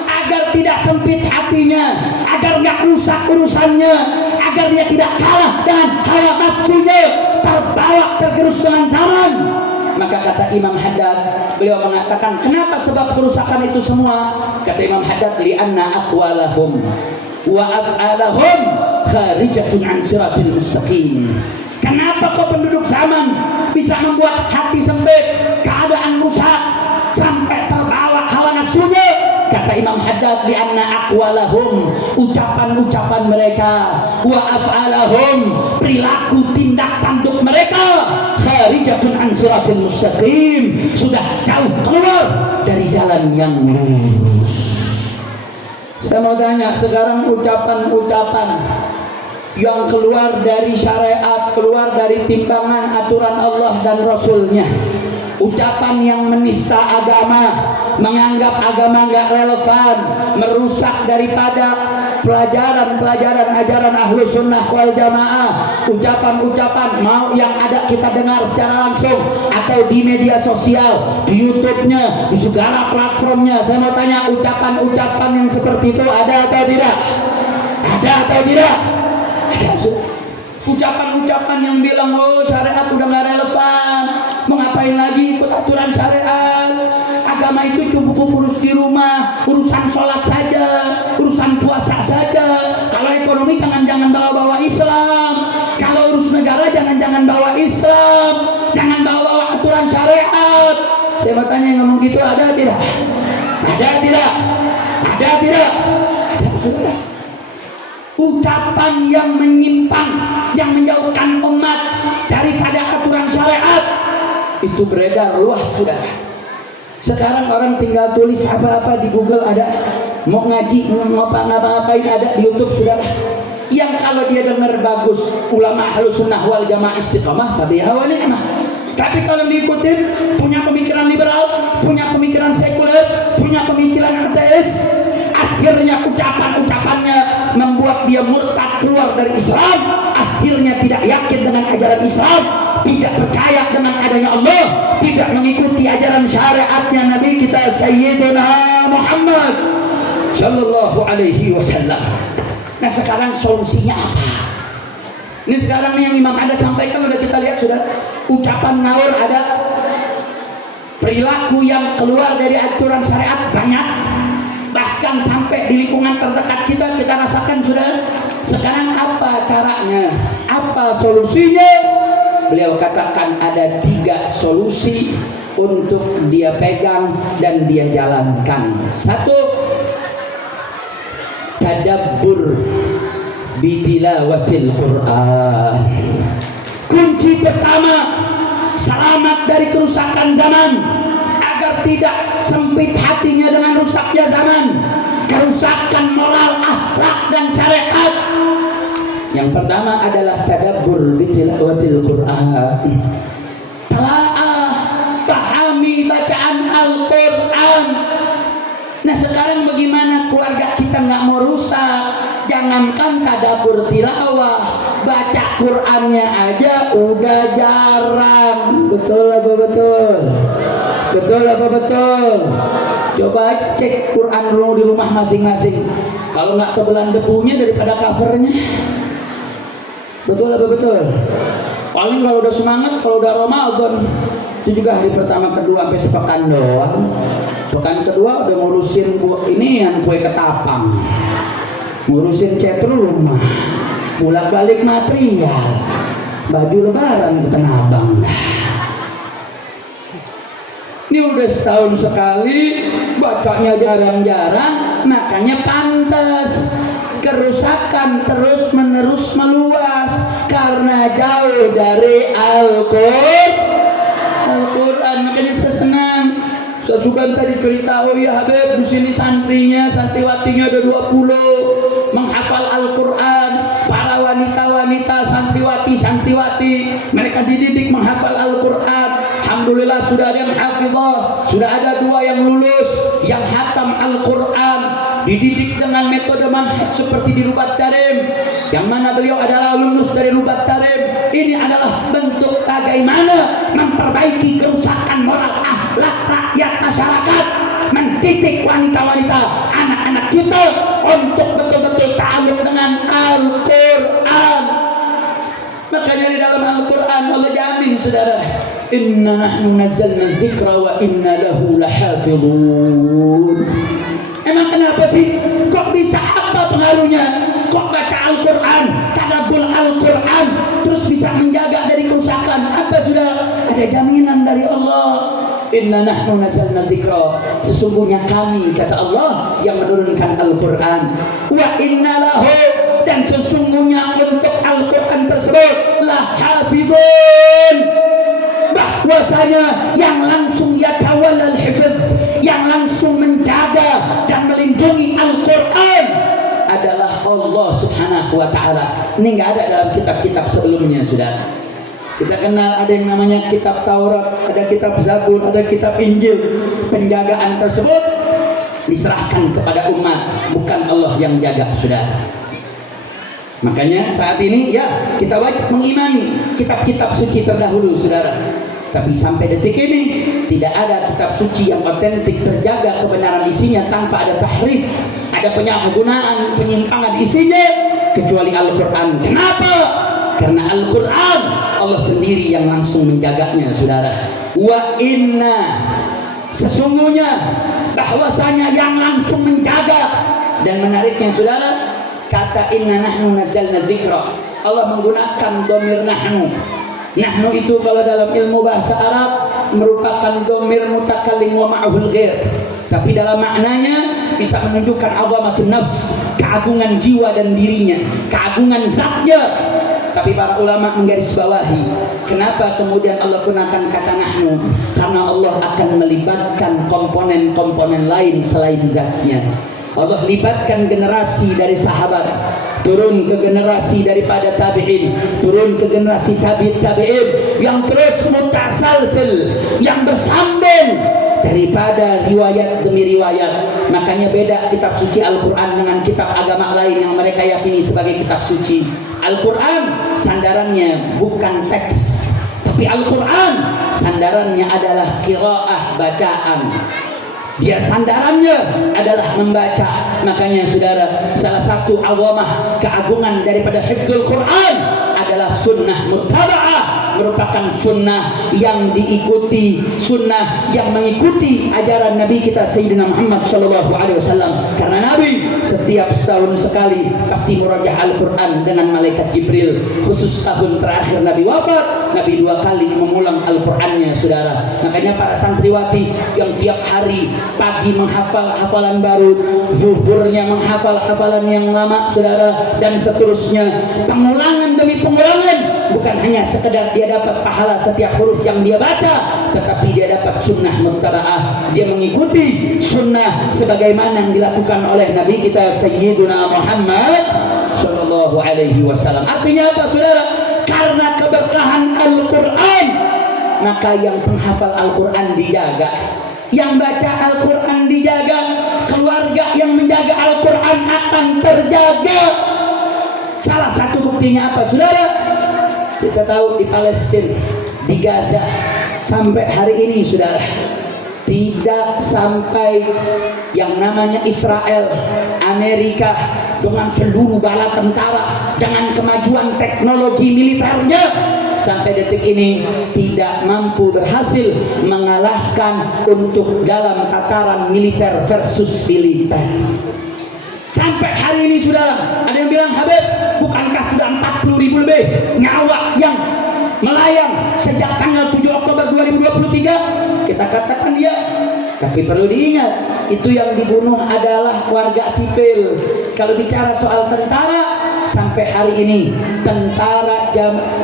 agar tidak sempit hatinya, agar nggak rusak urusannya, agar dia tidak kalah dengan hawa nafsunya, terbawa tergerus dengan zaman. Maka kata Imam Haddad, beliau mengatakan, kenapa sebab kerusakan itu semua? Kata Imam Haddad, li'anna aqwalahum wa af'alahum kharijatun an siratil mustaqim. Kenapa kok penduduk zaman bisa membuat hati sempit, keadaan rusak, sampai terbawa hawa nafsunya? Kata Imam Haddad, li'anna aqwalahum, ucapan-ucapan mereka, wa af'alahum, perilaku tindak tanduk mereka, kharijatun an siratil mustaqim, sudah jauh keluar dari jalan yang lurus. Saya mau tanya, sekarang ucapan-ucapan yang keluar dari syariat, keluar dari timbangan aturan Allah dan Rasulnya, ucapan yang menista agama, menganggap agama nggak relevan, merusak daripada pelajaran-pelajaran ajaran ahlu sunnah wal jamaah, ucapan-ucapan mau yang ada kita dengar secara langsung atau di media sosial, di YouTube-nya, di segala platformnya. Saya mau tanya, ucapan-ucapan yang seperti itu ada atau tidak? Ada atau tidak? Ucapan-ucapan yang bilang, oh syariat udah nggak relevan, mau ngapain lagi ikut aturan syariat, agama itu cukup urus di rumah, urusan sholat saja, urusan puasa saja, kalau ekonomi jangan bawa-bawa Islam, kalau urus negara jangan bawa Islam, jangan bawa aturan syariat. Saya mau tanya, yang ngomong gitu ada tidak? Ada tidak? Ada tidak? Ada, saudara. Ucapan yang menyimpang, yang menjauhkan umat daripada aturan syariat, itu beredar luas sudah. Sekarang orang tinggal tulis apa-apa di Google ada, mau ngaji, mau ngapa-ngapain ada di YouTube sudah. Yang kalau dia dengar bagus, ulama ahlus sunnah wal jamaah istiqamah, tapi hawa ni'mah. Tapi kalau diikutin, punya pemikiran liberal, punya pemikiran sekuler, punya pemikiran ateis, akhirnya ucapan-ucapannya membuat dia murtad, keluar dari Islam, akhirnya tidak yakin dengan ajaran Islam, tidak percaya dengan adanya Allah, tidak mengikuti ajaran syariatnya Nabi kita Sayyidina Muhammad Sallallahu Alaihi Wasallam. Nah, sekarang solusinya apa? Ini sekarang yang Imam Haddad sampaikan sudah kita lihat, sudah ucapan ngawur ada, perilaku yang keluar dari aturan syariat banyak, bahkan sampai di lingkungan terdekat kita rasakan sudah. Sekarang apa caranya? Apa solusinya? Beliau katakan ada 3 solusi untuk dia pegang dan dia jalankan. 1, tadabbur bitilawatil Quran. Kunci pertama selamat dari kerusakan zaman, agar tidak sempit hatinya dengan rusaknya zaman, kerusakan moral, akhlak dan syariat. Yang pertama adalah tadabbur bitilawatil Quran. Telaah, pahami bacaan Al-Quran. Nah, sekarang bagaimana keluarga kita nggak mau rusak? Jangankan tadabbur tilawah, baca Qurannya aja udah jarang. Betul apa betul? Betul apa betul? Coba cek Quran dulu di rumah masing-masing. Kalau nggak tebelan debunya daripada covernya. Betul apa betul? Paling kalau udah semangat, kalau udah Ramadan, itu juga hari pertama, kedua sampai sepekan doang. Pekan kedua udah ngurusin ini yang kue ketapang, ngurusin cat rumah, bolak-balik material, baju lebaran ke Tanah Abang. Ini udah setahun sekali, bacanya jarang-jarang, makanya pantas kerusakan terus menerus meluas karena jauh dari Al-Quran. Makanya saya senang Sesuban tadi cerita, oh ya Habib, di sini santrinya, santriwatinya ada 20 menghafal Al-Quran. Para wanita-wanita, santriwati, mereka dididik menghafal Al-Quran. Alhamdulillah sudah ada yang hafizah, sudah ada 2 yang lulus, yang hatam Al-Quran, dididik dengan metode manhaj seperti di Rubat Tarim, yang mana beliau adalah lulus dari Rubat Tarim. Ini adalah bentuk bagaimana memperbaiki kerusakan moral akhlak rakyat masyarakat, mendidik wanita-wanita, anak-anak kita untuk betul-betul ta'alluq dengan Al-Quran. Makanya di dalam Al-Quran Allah jamin, saudara, inna nahnu nazzalna dzikra wa inna lahu lahafizun. Emang kenapa sih? Kok bisa, apa pengaruhnya? Kok baca Al-Quran, tadabbur Al-Quran, terus bisa menjaga dari kerusakan? Apa sudah? Ada jaminan dari Allah. Inna nahnu nazzalna dzikra, sesungguhnya kami, kata Allah, yang menurunkan Al-Quran. Wa inna lahu, dan sesungguhnya untuk Al-Quran tersebut lahafizun, bahwasanya yang langsung yatawallal hifz, yang langsung menjaga dan melindungi Al-Quran adalah Allah Subhanahu wa ta'ala. Ini nggak ada dalam kitab-kitab sebelumnya, saudara. Kita kenal ada yang namanya kitab Taurat, ada kitab Zabur, ada kitab Injil. Penjagaan tersebut diserahkan kepada umat, bukan Allah yang jaga, saudara. Makanya saat ini ya kita wajib mengimami kitab-kitab suci terdahulu, saudara. Tapi sampai detik ini tidak ada kitab suci yang otentik terjaga kebenaran isinya tanpa ada tahrif, ada penyalahgunaan, penyimpangan isinya, kecuali Al-Quran. Kenapa? Karena Al-Quran Allah sendiri yang langsung menjaganya, saudara. Wa inna, sesungguhnya, bahwasanya yang langsung menjaga. Dan menariknya, saudara, kata inna nahnu nazzalna dzikra, Allah menggunakan dhamir nahnu. Nahnu itu kalau dalam ilmu bahasa Arab merupakan dhamir mutakallim wa ma'ahul ghair, tapi dalam maknanya bisa menunjukkan azamatun nafs, keagungan jiwa dan dirinya, keagungan zatnya. Tapi para ulama menggarisbawahi, kenapa kemudian Allah gunakan kata nahnu? Karena Allah akan melibatkan komponen-komponen lain selain zatnya. Allah libatkan generasi dari sahabat, turun ke generasi daripada tabi'in, turun ke generasi tabi'in yang terus mutasalsil, yang bersambung daripada riwayat demi riwayat. Makanya beda kitab suci Al-Quran dengan kitab agama lain yang mereka yakini sebagai kitab suci. Al-Quran sandarannya bukan teks, tapi Al-Quran sandarannya adalah qiraah, bacaan. Dia sandarannya adalah membaca. Makanya saudara, salah satu azamah, keagungan daripada hifdzul Quran adalah sunnah muttaba'ah, merupakan sunnah yang diikuti, sunnah yang mengikuti ajaran Nabi kita Sayyidina Muhammad sallallahu alaihi wasallam. Karena Nabi setiap setahun sekali pasti murajaah Al-Quran dengan malaikat Jibril. Khusus tahun terakhir Nabi wafat, Nabi 2 kali mengulang Al-Qurannya, saudara. Makanya para santriwati yang tiap hari pagi menghafal hafalan baru, zuhurnya menghafal hafalan yang lama, saudara, dan seterusnya, pengulangan demi pengulangan, bukan hanya sekedar dia dapat pahala setiap huruf yang dia baca, tetapi dia dapat sunnah muttaba'ah. Dia mengikuti sunnah sebagaimana yang dilakukan oleh Nabi kita Sayyiduna Muhammad sallallahu alaihi wasallam. Artinya apa, saudara? Karena keberkahan Al-Quran, maka yang penghafal Al-Quran dijaga, yang baca Al-Quran dijaga, keluarga yang menjaga Al-Quran akan terjaga. Salah satu buktinya apa, saudara? Kita tahu di Palestina, di Gaza, sampai hari ini, saudara, tidak sampai yang namanya Israel, Amerika dengan seluruh bala tentara, dengan kemajuan teknologi militernya, sampai detik ini tidak mampu berhasil mengalahkan untuk dalam tataran militer versus militer. Sampai hari ini, saudara, ada yang bilang, Habib, bukankah sudah 40.000 lebih nyawa yang melayang sejak tanggal 7 Oktober 2023? Kita katakan ya, tapi perlu diingat, itu yang dibunuh adalah warga sipil. Kalau bicara soal tentara, sampai hari ini tentara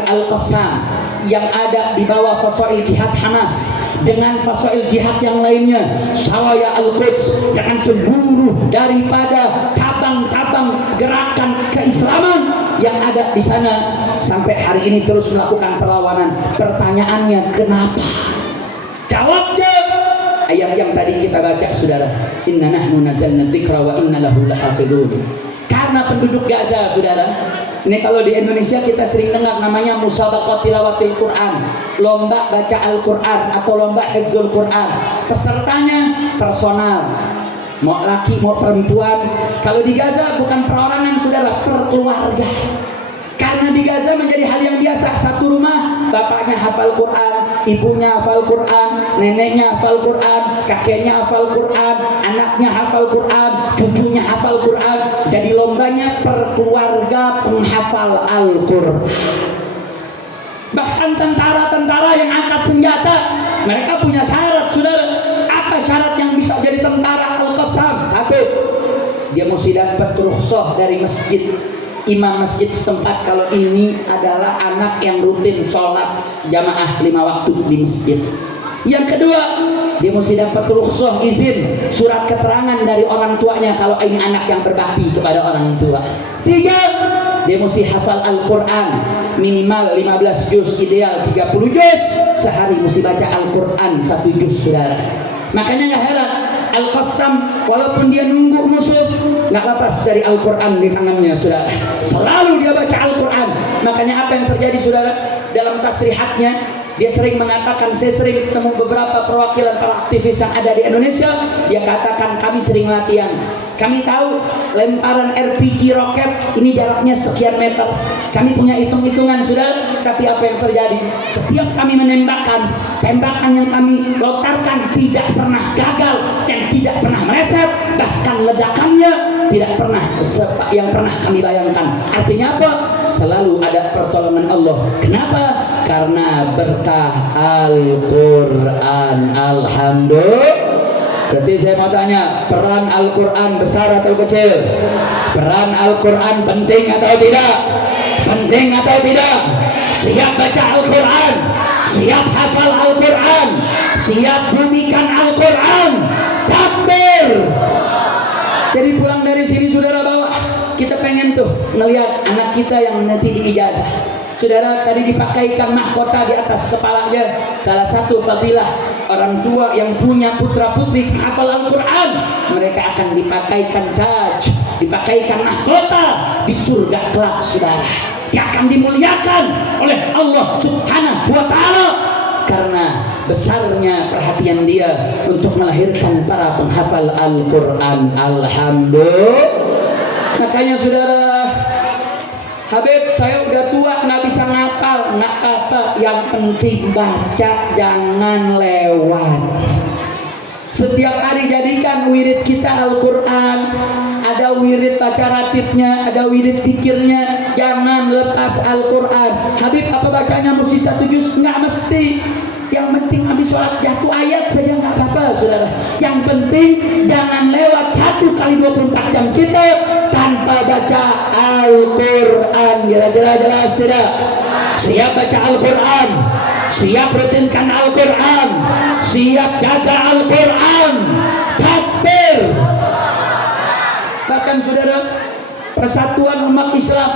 Al-Qassam yang ada di bawah fasail jihad Hamas dengan fasail jihad yang lainnya, Saraya Al-Quds, dengan seluruh daripada cabang-cabang gerakan keislaman yang ada di sana sampai hari ini terus melakukan perlawanan. Pertanyaannya, kenapa? Jawabnya ayat yang tadi kita baca, saudara. Inna nahnu nazzalna dzikra wa inna lahu lahafidun. Karena penduduk Gaza, saudara, ini kalau di Indonesia kita sering dengar namanya musabaqah tilawatil Quran, lomba baca Al-Quran atau lomba hifdzul Quran. Pesertanya personal, mau laki mau perempuan. Kalau di Gaza bukan perorangan, saudara, per keluarga. Karena di Gaza menjadi hal yang biasa, satu rumah bapaknya hafal Quran, ibunya hafal Quran, neneknya hafal Quran, kakeknya hafal Quran, anaknya hafal Quran, cucunya hafal Quran. Jadi lombanya per keluarga penghafal Al-Quran. Bahkan tentara-tentara yang angkat senjata, mereka punya syarat, saudara. Apa syarat yang bisa jadi tentara Al-Qassam? Satu, dia mesti dapat rukhsah dari masjid, imam masjid setempat, kalau ini adalah anak yang rutin sholat jamaah 5 waktu di masjid. Yang kedua, dia mesti dapat rukhsah, izin, surat keterangan dari orang tuanya kalau ini anak yang berbakti kepada orang tua. Tiga, dia mesti hafal Al-Quran minimal 15 juz, ideal 30 juz. Sehari mesti baca Al-Quran 1 juz, saudara. Makanya gak heran Al-Qassam walaupun dia nunggu musuh gak lepas dari Al-Quran di tangannya, saudara. Selalu dia baca Al-Quran. Makanya apa yang terjadi, saudara, dalam tasrihatnya dia sering mengatakan, saya sering ketemu beberapa perwakilan para aktivis yang ada di Indonesia, dia katakan kami sering latihan, kami tahu lemparan RPG roket ini jaraknya sekian meter, kami punya hitung-hitungan, saudara. Tapi apa yang terjadi? Setiap kami menembakkan, tembakan yang kami lontarkan tidak pernah gagal dan tidak pernah meleset, bahkan ledakannya tidak pernah yang pernah kami bayangkan. Artinya apa? Selalu ada pertolongan Allah. Kenapa? Karena berkah Al-Quran. Alhamdulillah. Berarti saya mau tanya, peran Al-Quran besar atau kecil? Peran Al-Quran penting atau tidak? Penting atau tidak? Siap baca Al-Quran, siap hafal Al-Quran, siap bumikan Al-Quran. Takbir. Jadi pulang dari sini, saudara, bawa, kita pengen tuh ngelihat anak kita yang nanti diijazah. Saudara, tadi dipakaikan mahkota di atas kepalanya. Salah satu fadilah orang tua yang punya putra putri menghafal Al-Quran, mereka akan dipakaikan taj, dipakaikan mahkota di surga kelak, saudara. Dia akan dimuliakan oleh Allah Subhanahu wa Ta'ala karena besarnya perhatian dia untuk melahirkan para penghafal Al-Quran. Alhamdulillah. Makanya, saudara, Habib, saya udah tua nggak bisa ngapal, nggak apa, yang penting baca, jangan lewat. Setiap hari jadikan wirid kita Al-Quran. Ada wirid baca ratibnya, ada wirid zikirnya. Jangan lepas Al-Quran. Habib, apa bacanya mesti 1 juz? Nggak mesti. Yang penting habis sholat jatuh ayat saja nggak apa-apa, saudara. Yang penting jangan lewat 1 kali 24 jam kita tanpa baca Al-Quran. Kira-kira jelas tidak? Siap baca Al-Quran, siap rutinkan Al-Quran, siap jaga Al-Quran. Takbir. Bahkan, saudara, Persatuan Umat Islam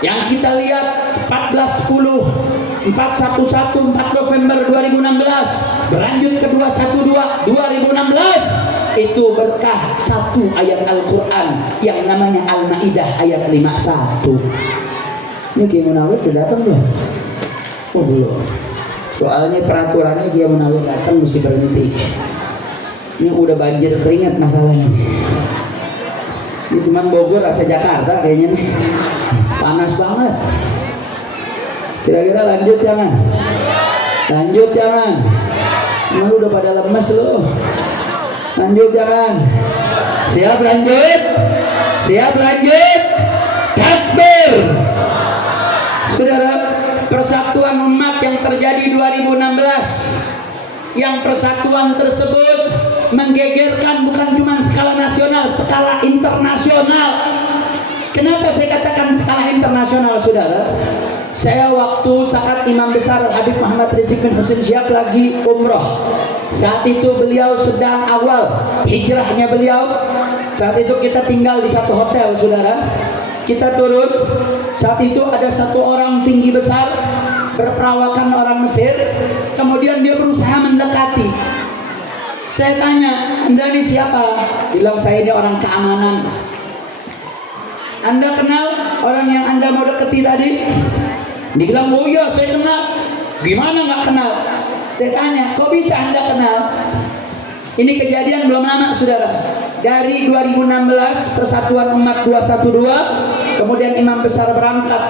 yang kita lihat 1410 411 4 November 2016 berlanjut ke 212 2016 itu berkah 1 ayat Al-Quran yang namanya Al-Maidah ayat 51. Ini Kiai Munawir udah datang belum? Oh belum. Soalnya peraturannya Kiai Munawir datang mesti berhenti. Ini udah banjir keringat masalahnya. Ini cuma Bogor rasa Jakarta kayaknya nih. Panas banget. Kira-kira lanjut jangan? Lanjut jangan? Emang udah pada lemes lo? Lanjut jangan? Siap lanjut? Siap lanjut? Takbir. Saudara, persatuan umat yang terjadi 2016, yang persatuan tersebut menggegerkan bukan cuma skala nasional, skala internasional. Kenapa saya katakan skala internasional, saudara? Saya waktu saat Imam Besar Habib Muhammad Rizik bin Husain Syihab lagi umroh. Saat itu beliau sedang awal hijrahnya beliau. Saat itu kita tinggal di satu hotel, saudara. Kita turun. Saat itu ada satu orang tinggi besar berperawakan orang Mesir. Kemudian dia berusaha mendekati. Saya tanya, Anda ini siapa? Bilang, saya ini orang keamanan. Anda kenal orang yang Anda mau deketi tadi? Dia bilang, oh iya saya kenal. Gimana nggak kenal? Saya tanya, kok bisa Anda kenal? Ini kejadian belum lama, saudara. Dari 2016 Persatuan Umat 212, kemudian Imam Besar berangkat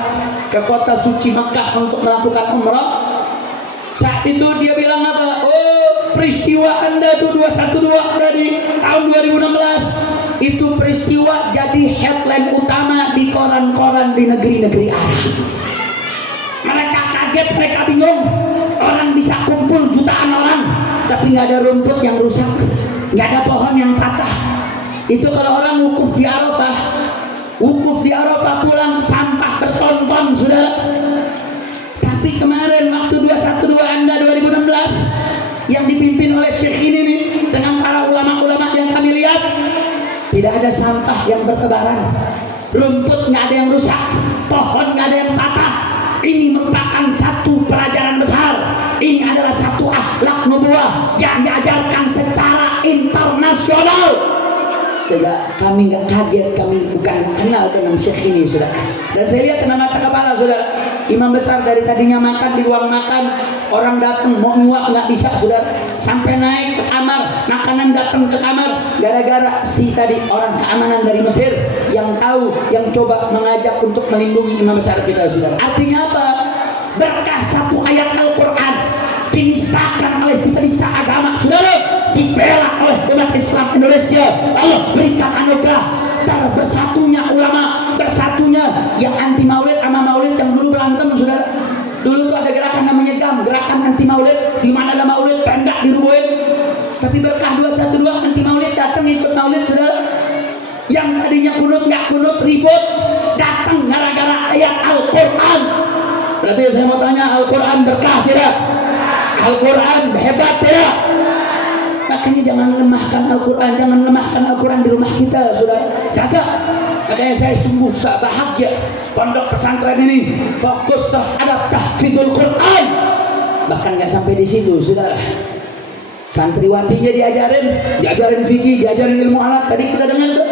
ke kota suci Mekah untuk melakukan umrah. Saat itu dia bilang apa? Oh, peristiwa Anda tuh 212 tadi tahun 2016 itu peristiwa jadi headline utama di koran-koran di negeri-negeri Arab. Mereka kaget, mereka bingung. Orang bisa kumpul jutaan orang, tapi nggak ada rumput yang rusak, nggak ada pohon yang patah. Itu kalau orang wukuf di Arafah pulang sampah bertonton, saudara. Tapi kemarin waktu 212 Anda 2016 yang dipimpin oleh Syekh ini nih, dengan para ulama-ulama yang kami lihat, tidak ada sampah yang bertebaran, rumput nggak ada yang rusak, pohon nggak ada yang patah. Ini merupakan satu pelajaran besar. Ini adalah satu akhlak nubuah yang diajarkan secara internasional. Sehingga kami nggak kaget, kami bukan kenal dengan Syekh ini, saudara. Dan saya lihat kena mata kepala, saudara. Imam Besar dari tadinya makan di ruang makan, orang datang mau nyuap nggak bisa, saudara. Sampai naik ke kamar, makanan datang ke kamar, gara-gara si tadi orang keamanan dari Mesir yang tahu, yang coba mengajak untuk melindungi Imam Besar kita, saudara. Artinya apa? Berkah satu ayat Al-Quran dinistakan oleh si penista agama, saudara, dibela oleh umat Islam Indonesia. Allah berikan anugerah bersatunya ulama, bersatunya yang anti maulid sama maulid yang dulu berantem, saudara. Dulu tuh ada gerakan namanya GAM, gerakan anti maulid, di mana ada maulid tenda dirubuhin. Tapi berkah 212 anti maulid datang ikut maulid, saudara. Yang tadinya kunut nggak kunut ribut, datang gara-gara ayat Al-Quran. Berarti saya mau tanya, Al-Quran berkah tidak? Al-Quran hebat tidak? Makanya jangan lemahkan Al-Quran, jangan lemahkan Al-Quran di rumah kita, saudara. Jaga. Makanya saya sungguh bahagia pondok pesantren ini fokus terhadap tahfidzul Quran. Bahkan nggak sampai di situ, saudara. Santriwatinya diajarin fikih, diajarin ilmu alat. Tadi kita dengar tuh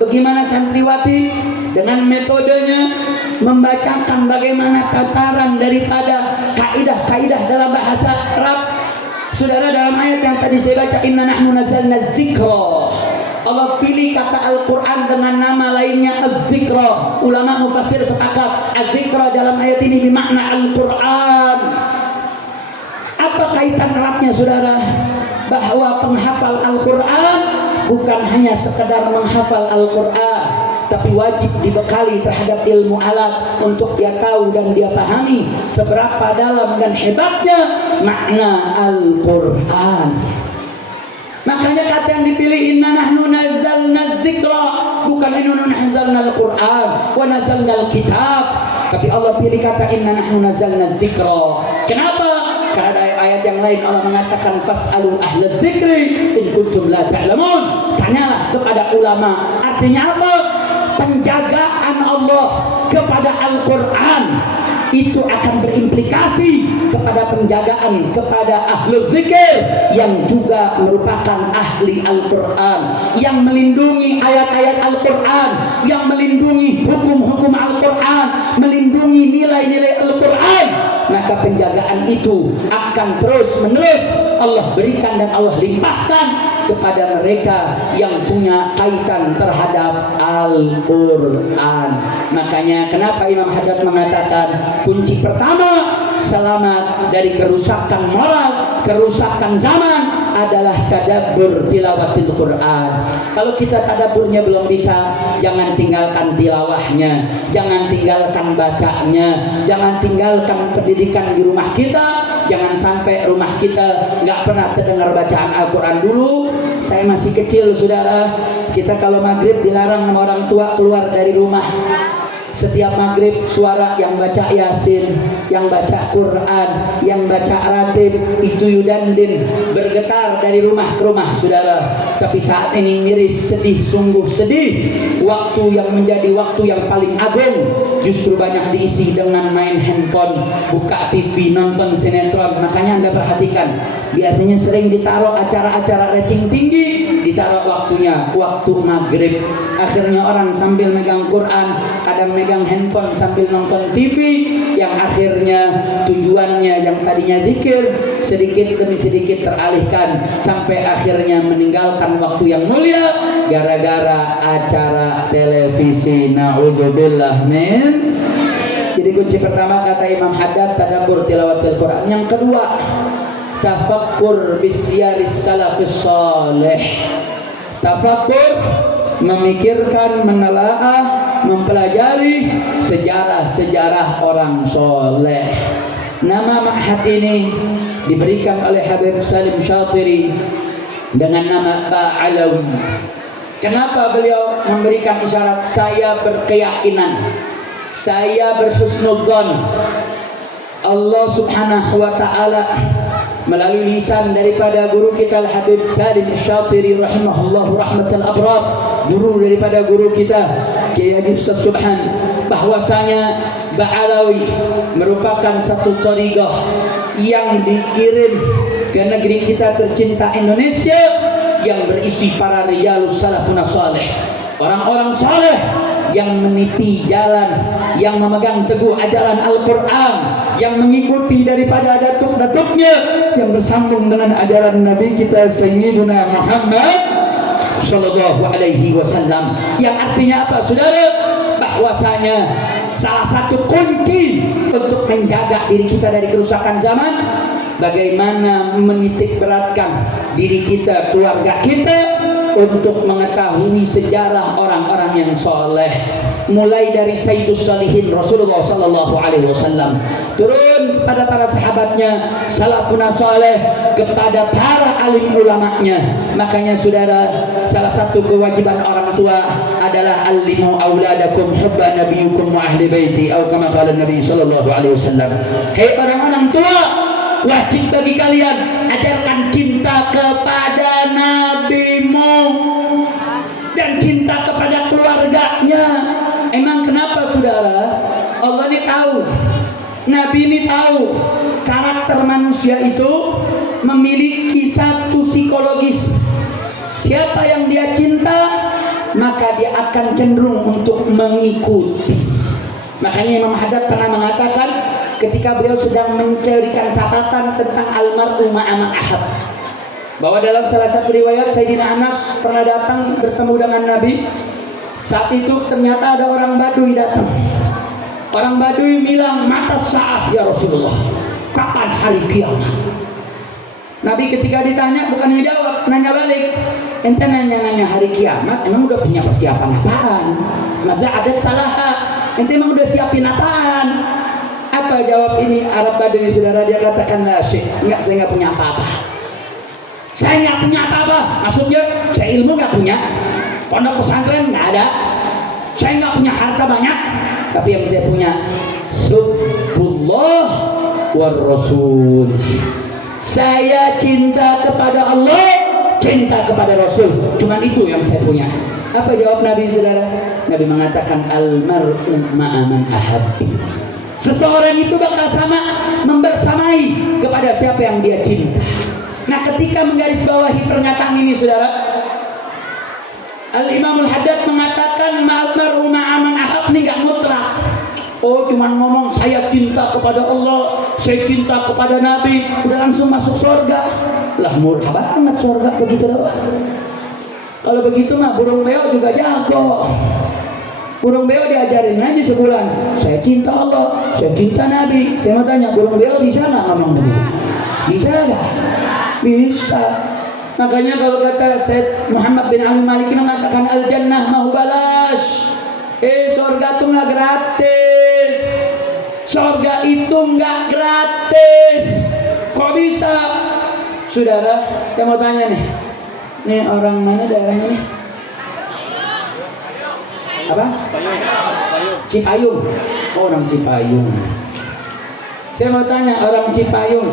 bagaimana santriwati dengan metodenya membacakan bagaimana tataran daripada kaidah-kaidah dalam bahasa Arab. Saudara, dalam ayat yang tadi saya baca, inna nahnu nazzalna dzikra, Allah pilih kata Al-Quran dengan nama lainnya Az-Zikra. Ulama mufassir sepakat Az-Zikra dalam ayat ini bermakna Al-Quran. Apa kaitan eratnya, saudara? Bahwa penghafal Al-Quran bukan hanya sekedar menghafal Al-Quran, tapi wajib dibekali terhadap ilmu alat untuk dia tahu dan dia pahami seberapa dalam dan hebatnya makna Al-Quran. Makanya kata yang dipilih inna nahnu nazzalna dzikra, bukan inna nahnu nazzalna al-Quran wa nazzalna al-kitab, tapi Allah pilih kata inna nahnu nazzalna dzikra. Kenapa? Karena ada ayat yang lain Allah mengatakan fas'alu ahla dzikri in kuntum la ta'lamun. Tanyalah kepada ulama. Artinya apa? Penjagaan Allah kepada Al-Quran itu akan berimplikasi kepada penjagaan kepada ahli zikir yang juga merupakan ahli Al-Quran, yang melindungi ayat-ayat Al-Quran, yang melindungi hukum-hukum Al-Quran, melindungi nilai-nilai Al-Quran. Maka penjagaan itu akan terus menerus Allah berikan dan Allah limpahkan kepada mereka yang punya kaitan terhadap Al-Quran. Makanya kenapa Imam Haddad mengatakan kunci pertama selamat dari kerusakan moral, kerusakan zaman adalah tadabbur tilawatil Quran. Kalau kita tadabburnya belum bisa, jangan tinggalkan tilawahnya, jangan tinggalkan bacanya, jangan tinggalkan pendidikan di rumah kita. Jangan sampai rumah kita nggak pernah terdengar bacaan Al-Quran dulu, saya masih kecil saudara, kita kalau maghrib dilarang sama orang tua keluar dari rumah. Setiap maghrib suara yang baca Yasin, yang baca Quran, yang baca Ratib itu yudandin bergetar dari rumah ke rumah saudara. Tapi saat ini miris, sedih, sungguh sedih. Waktu yang menjadi waktu yang paling agung justru banyak diisi dengan main handphone, buka TV, nonton sinetron. Makanya Anda perhatikan, biasanya sering ditaruh acara-acara rating tinggi, ditaruh waktunya waktu maghrib. Akhirnya orang sambil megang Quran, kadang megang handphone sambil nonton TV, yang akhirnya tujuannya yang tadinya zikir sedikit demi sedikit teralihkan sampai akhirnya meninggalkan waktu yang mulia gara-gara acara televisi. Na'udzubillah min. Jadi kunci pertama kata Imam Haddad, tadabbur tilawatil Quran. Yang kedua, tafakkur bisyaris salafis salih. Tafakkur, memikirkan, menelaah, mempelajari sejarah-sejarah orang soleh. Nama ma'had ini diberikan oleh Habib Salim Syatiri dengan nama Ba'alawi. Kenapa beliau memberikan isyarat? Saya berkeyakinan, saya berhusnudzon Allah subhanahu wa ta'ala melalui lisan daripada guru kita Al-Habib Salim Syatiri rahimahullahu rahmatal abrar, guru daripada guru kita Kiai Haji Ustaz Subhan, bahwasanya Ba'alawi merupakan satu thariqah yang dikirim ke negeri kita tercinta Indonesia yang berisi para rijalus salafun salih, orang-orang saleh yang meniti jalan, yang memegang teguh ajaran Al-Quran, yang mengikuti daripada datuk-datuknya, yang bersambung dengan ajaran Nabi kita Sayyiduna Muhammad Sallallahu Alaihi Wasallam. Yang artinya apa saudara? Bahwasanya salah satu kunci untuk menjaga diri kita dari kerusakan zaman, bagaimana menitik beratkan diri kita, keluarga kita untuk mengetahui sejarah orang-orang yang soleh, mulai dari Sayyidus Salihin Rasulullah Sallallahu Alaihi Wasallam turun kepada para sahabatnya, salafun soleh, kepada para alim ulamanya. Makanya saudara, salah satu kewajiban orang tua adalah alimu auladakum hubba nabiyukum wa ahli baiti, atau kama qala Nabi Sallallahu Alaihi Wasallam. Hei orang-orang tua, wajib bagi kalian ajarkan cinta kepada nabimu dan cinta kepada keluarganya. Emang kenapa saudara? Allah ini tahu, Nabi ini tahu karakter manusia itu memiliki satu psikologis. Siapa yang dia cinta, maka dia akan cenderung untuk mengikuti. Makanya Imam Haddad pernah mengatakan ketika beliau sedang mencarikan catatan tentang almarhum Ma'aman Ahad, bahwa dalam salah satu riwayat Sayyidina Anas pernah datang bertemu dengan Nabi. Saat itu ternyata ada orang Baduy datang. Orang Baduy bilang, "Mata sa'ah ya Rasulullah, kapan hari kiamat?" Nabi ketika ditanya bukan menjawab, nanya balik. Ente nanya hari kiamat, emang udah punya persiapan apaan? Maka ada talaha, ente emang udah siapin apaan? Apa jawab ini Arab Baduy saudara? Dia katakan, "La syekh, enggak, saya enggak punya apa-apa. Saya enggak punya apa-apa." Maksudnya saya ilmu enggak punya, pondok pesantren enggak ada, saya enggak punya harta banyak, tapi yang saya punya hubbullah war rasul. Saya cinta kepada Allah, cinta kepada Rasul. Cuman itu yang saya punya. Apa jawab Nabi saudara? Nabi mengatakan al-mar'u ma'aman ahab. Seseorang itu bakal sama, membersamai kepada siapa yang dia cinta. Nah, ketika menggarisbawahi pernyataan ini saudara, Al-Imamul Haddad mengatakan al-mar'u ma'aman ahab ini enggak mutlak. Oh, cuma ngomong saya cinta kepada Allah, saya cinta kepada Nabi, udah langsung masuk surga. Lah murah banget surga begitu doang. Kalau begitu mah burung beo juga jago. Burung beo diajarin aja sebulan, saya cinta Allah, saya cinta Nabi. Saya mau tanya, burung beo bisa nggak ngomong begitu? Bisa nggak? Bisa. Makanya kalau kata Syed Muhammad bin Ali Maliki mengatakan al-jannah mahubalash. Surga itu nggak gratis. Surga itu nggak gratis. Kok bisa? Saudara, saya mau tanya nih, Ini orang mana daerahnya nih? Apa? Cipayung. Oh, orang Cipayung. Saya mau tanya orang Cipayung,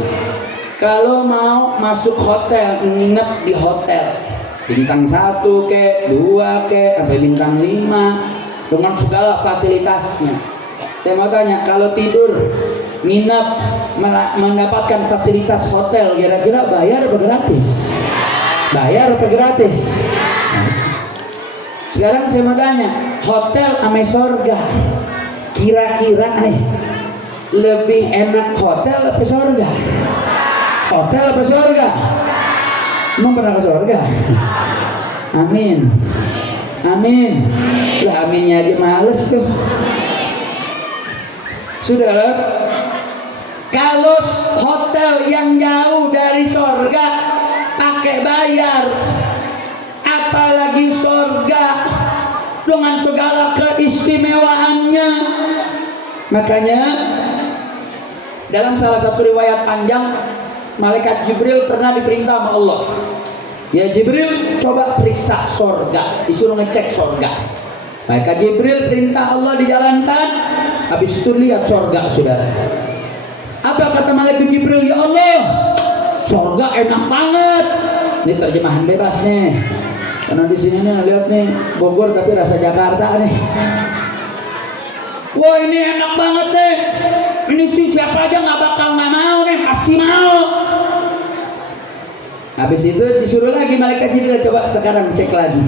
kalau mau masuk hotel, nginep di hotel bintang 1 ke, 2 ke, sampai bintang 5 dengan segala fasilitasnya. Saya mau tanya, kalau tidur nginep mendapatkan fasilitas hotel, kira-kira bayar atau gratis? Bayar atau gratis? Sekarang saya mau tanya, hotel ame sorga, kira-kira nih lebih enak hotel apa sorga? Hotel apa sorga? Emang pernah ke sorga? Amin, amin. Lah aminnya aja males tuh. Saudara, kalau hotel yang jauh dari sorga pakai bayar, apalagi sorga dengan segala keistimewaannya. Makanya dalam salah satu riwayat panjang, malaikat Jibril pernah diperintah sama Allah, ya Jibril coba periksa sorga, disuruh ngecek sorga. Malaikat Jibril perintah Allah dijalankan, habis itu lihat sorga, saudara. Apa kata malaikat Jibril? Ya Allah, sorga enak banget. Ini terjemahan bebas nih, karena di sini nih lihat nih Bogor tapi rasa Jakarta nih. Wah, ini enak banget nih. Ini sih siapa aja nggak bakal nggak mau nih, pasti mau. Habis itu disuruh lagi malaikat Jibril, coba sekarang cek lagi.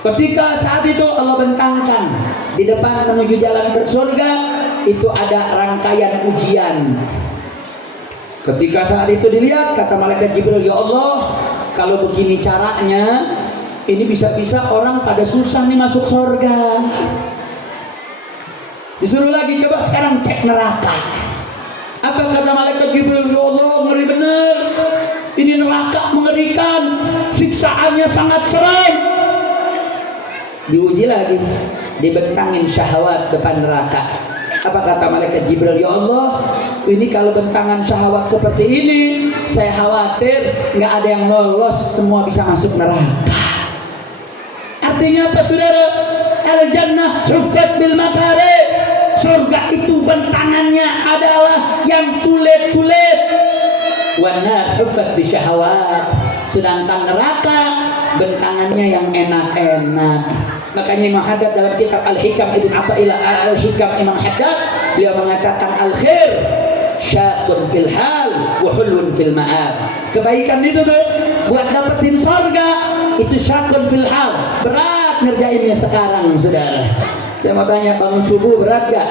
Ketika saat itu Allah bentangkan di depan menuju jalan ke surga, itu ada rangkaian ujian. Ketika saat itu dilihat, kata malaikat Jibril, ya Allah, kalau begini caranya, ini bisa-bisa orang pada susah nih masuk surga. Disuruh lagi, coba sekarang cek neraka. Apa kata malaikat Jibril? Ya Allah, ngeri bener. Ini neraka mengerikan, siksaannya sangat seram. Diuji lagi, dibentangin syahwat depan neraka. Apa kata malaikat Jibril? Ya Allah, ini kalau bentangan syahwat seperti ini, saya khawatir nggak ada yang lolos, semua bisa masuk neraka. Artinya apa, saudara? Al jannah huffat bil makarih. Surga itu bentangannya adalah yang sulit-sulit. Wan nar huffat bi syahawat. Sedangkan neraka bentangannya yang enak-enak. Makanya Imam Haddad dalam kitab Al-Hikam Ibn Athaillah Al-Hikam Imam Haddad, beliau mengatakan al-khair syaqun fil hal wa hulun fil ma'ad. Kebaikan itu tuh buat dapetin surga itu syaqun fil hal, berat ngerjainnya sekarang, saudara. Saya mau tanya, bangun subuh berat gak?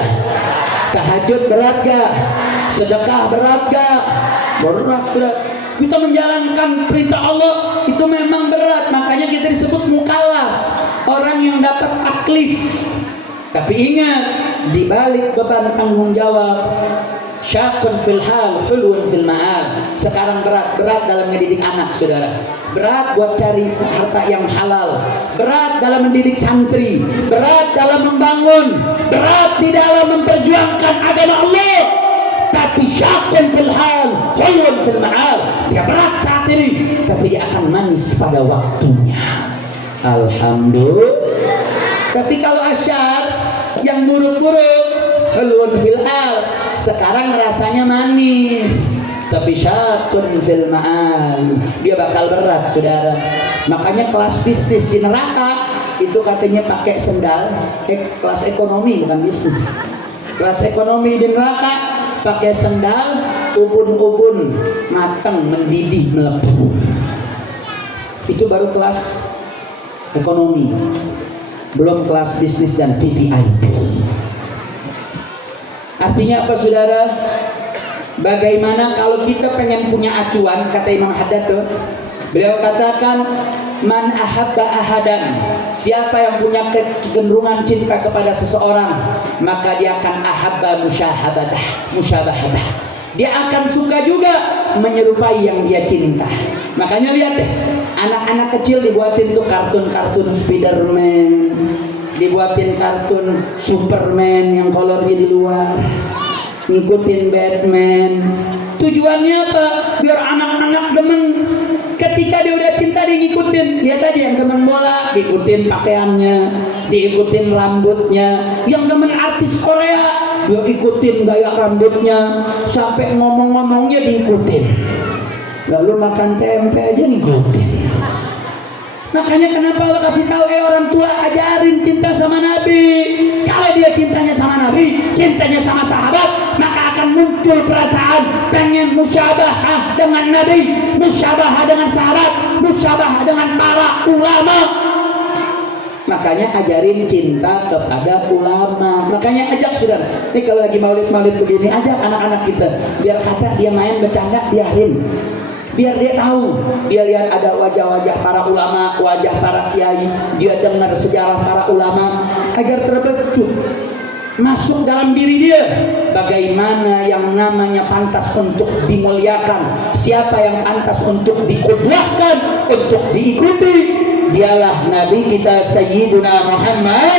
Tahajud berat gak? Sedekah berat gak? Berat. Kita menjalankan perintah Allah itu memang berat, makanya kita disebut mukallaf, orang yang dapat taklif. Tapi ingat, di balik beban tanggung jawab, syaqun fil hal, hulun fil ma'al. Sekarang berat dalam mendidik anak, saudara. Berat buat cari harta yang halal, berat dalam mendidik santri, berat dalam membangun, berat di dalam memperjuangkan agama Allah. Tapi syaqun fil hal, hulun fil ma'al. Dia berat saat ini, tapi dia akan manis pada waktunya. Alhamdulillah. Tapi kalau asyar yang buruk-buruk, hulun fil hal, sekarang rasanya manis, tapi syaqun fil ma'al, dia bakal berat, saudara. Makanya kelas bisnis di neraka itu katanya pakai sendal, kelas ekonomi bukan bisnis. Kelas ekonomi di neraka pakai sendal, ubun-ubun matang, mendidih, melepuh. Itu baru kelas ekonomi, belum kelas bisnis dan VVIP. Artinya apa, saudara? Bagaimana kalau kita pengen punya acuan, kata Imam Haddad tuh, beliau katakan, man ahabba ahadan, siapa yang punya kecenderungan cinta kepada seseorang, maka dia akan ahabba musyabahadah, dia akan suka juga menyerupai yang dia cinta. Makanya lihat deh, anak-anak kecil dibuatin tuh kartun-kartun Spiderman, dibuatin kartun Superman yang kolornya di luar, ngikutin Batman. Tujuannya apa? Biar anak-anak demen. ketika dia udah cinta dia ngikutin. Lihat aja yang demen bola diikutin pakaiannya, diikutin rambutnya. Yang demen artis Korea dia ikutin gaya rambutnya, sampai ngomong-ngomongnya diikutin. Lalu makan tempe aja ngikutin. Makanya kenapa Allah kasih tahu orang tua ajarin cinta sama Nabi. Kalau dia cintanya sama Nabi, cintanya sama sahabat, maka akan muncul perasaan pengen musyabahah dengan Nabi, musyabahah dengan sahabat, musyabahah dengan para ulama. Makanya ajarin cinta kepada ulama. Makanya ajak saudara. Ini kalau lagi maulid-maulid begini, ajak anak-anak kita. Biar kata dia main bercanda, biarin. Biar dia tahu, dia lihat ada wajah-wajah para ulama, wajah para kiai, dia dengar sejarah para ulama, agar terbentuk masuk dalam diri dia bagaimana yang namanya pantas untuk dimuliakan, siapa yang pantas untuk dikudwahkan, untuk diikuti. Dialah Nabi kita Sayyiduna Muhammad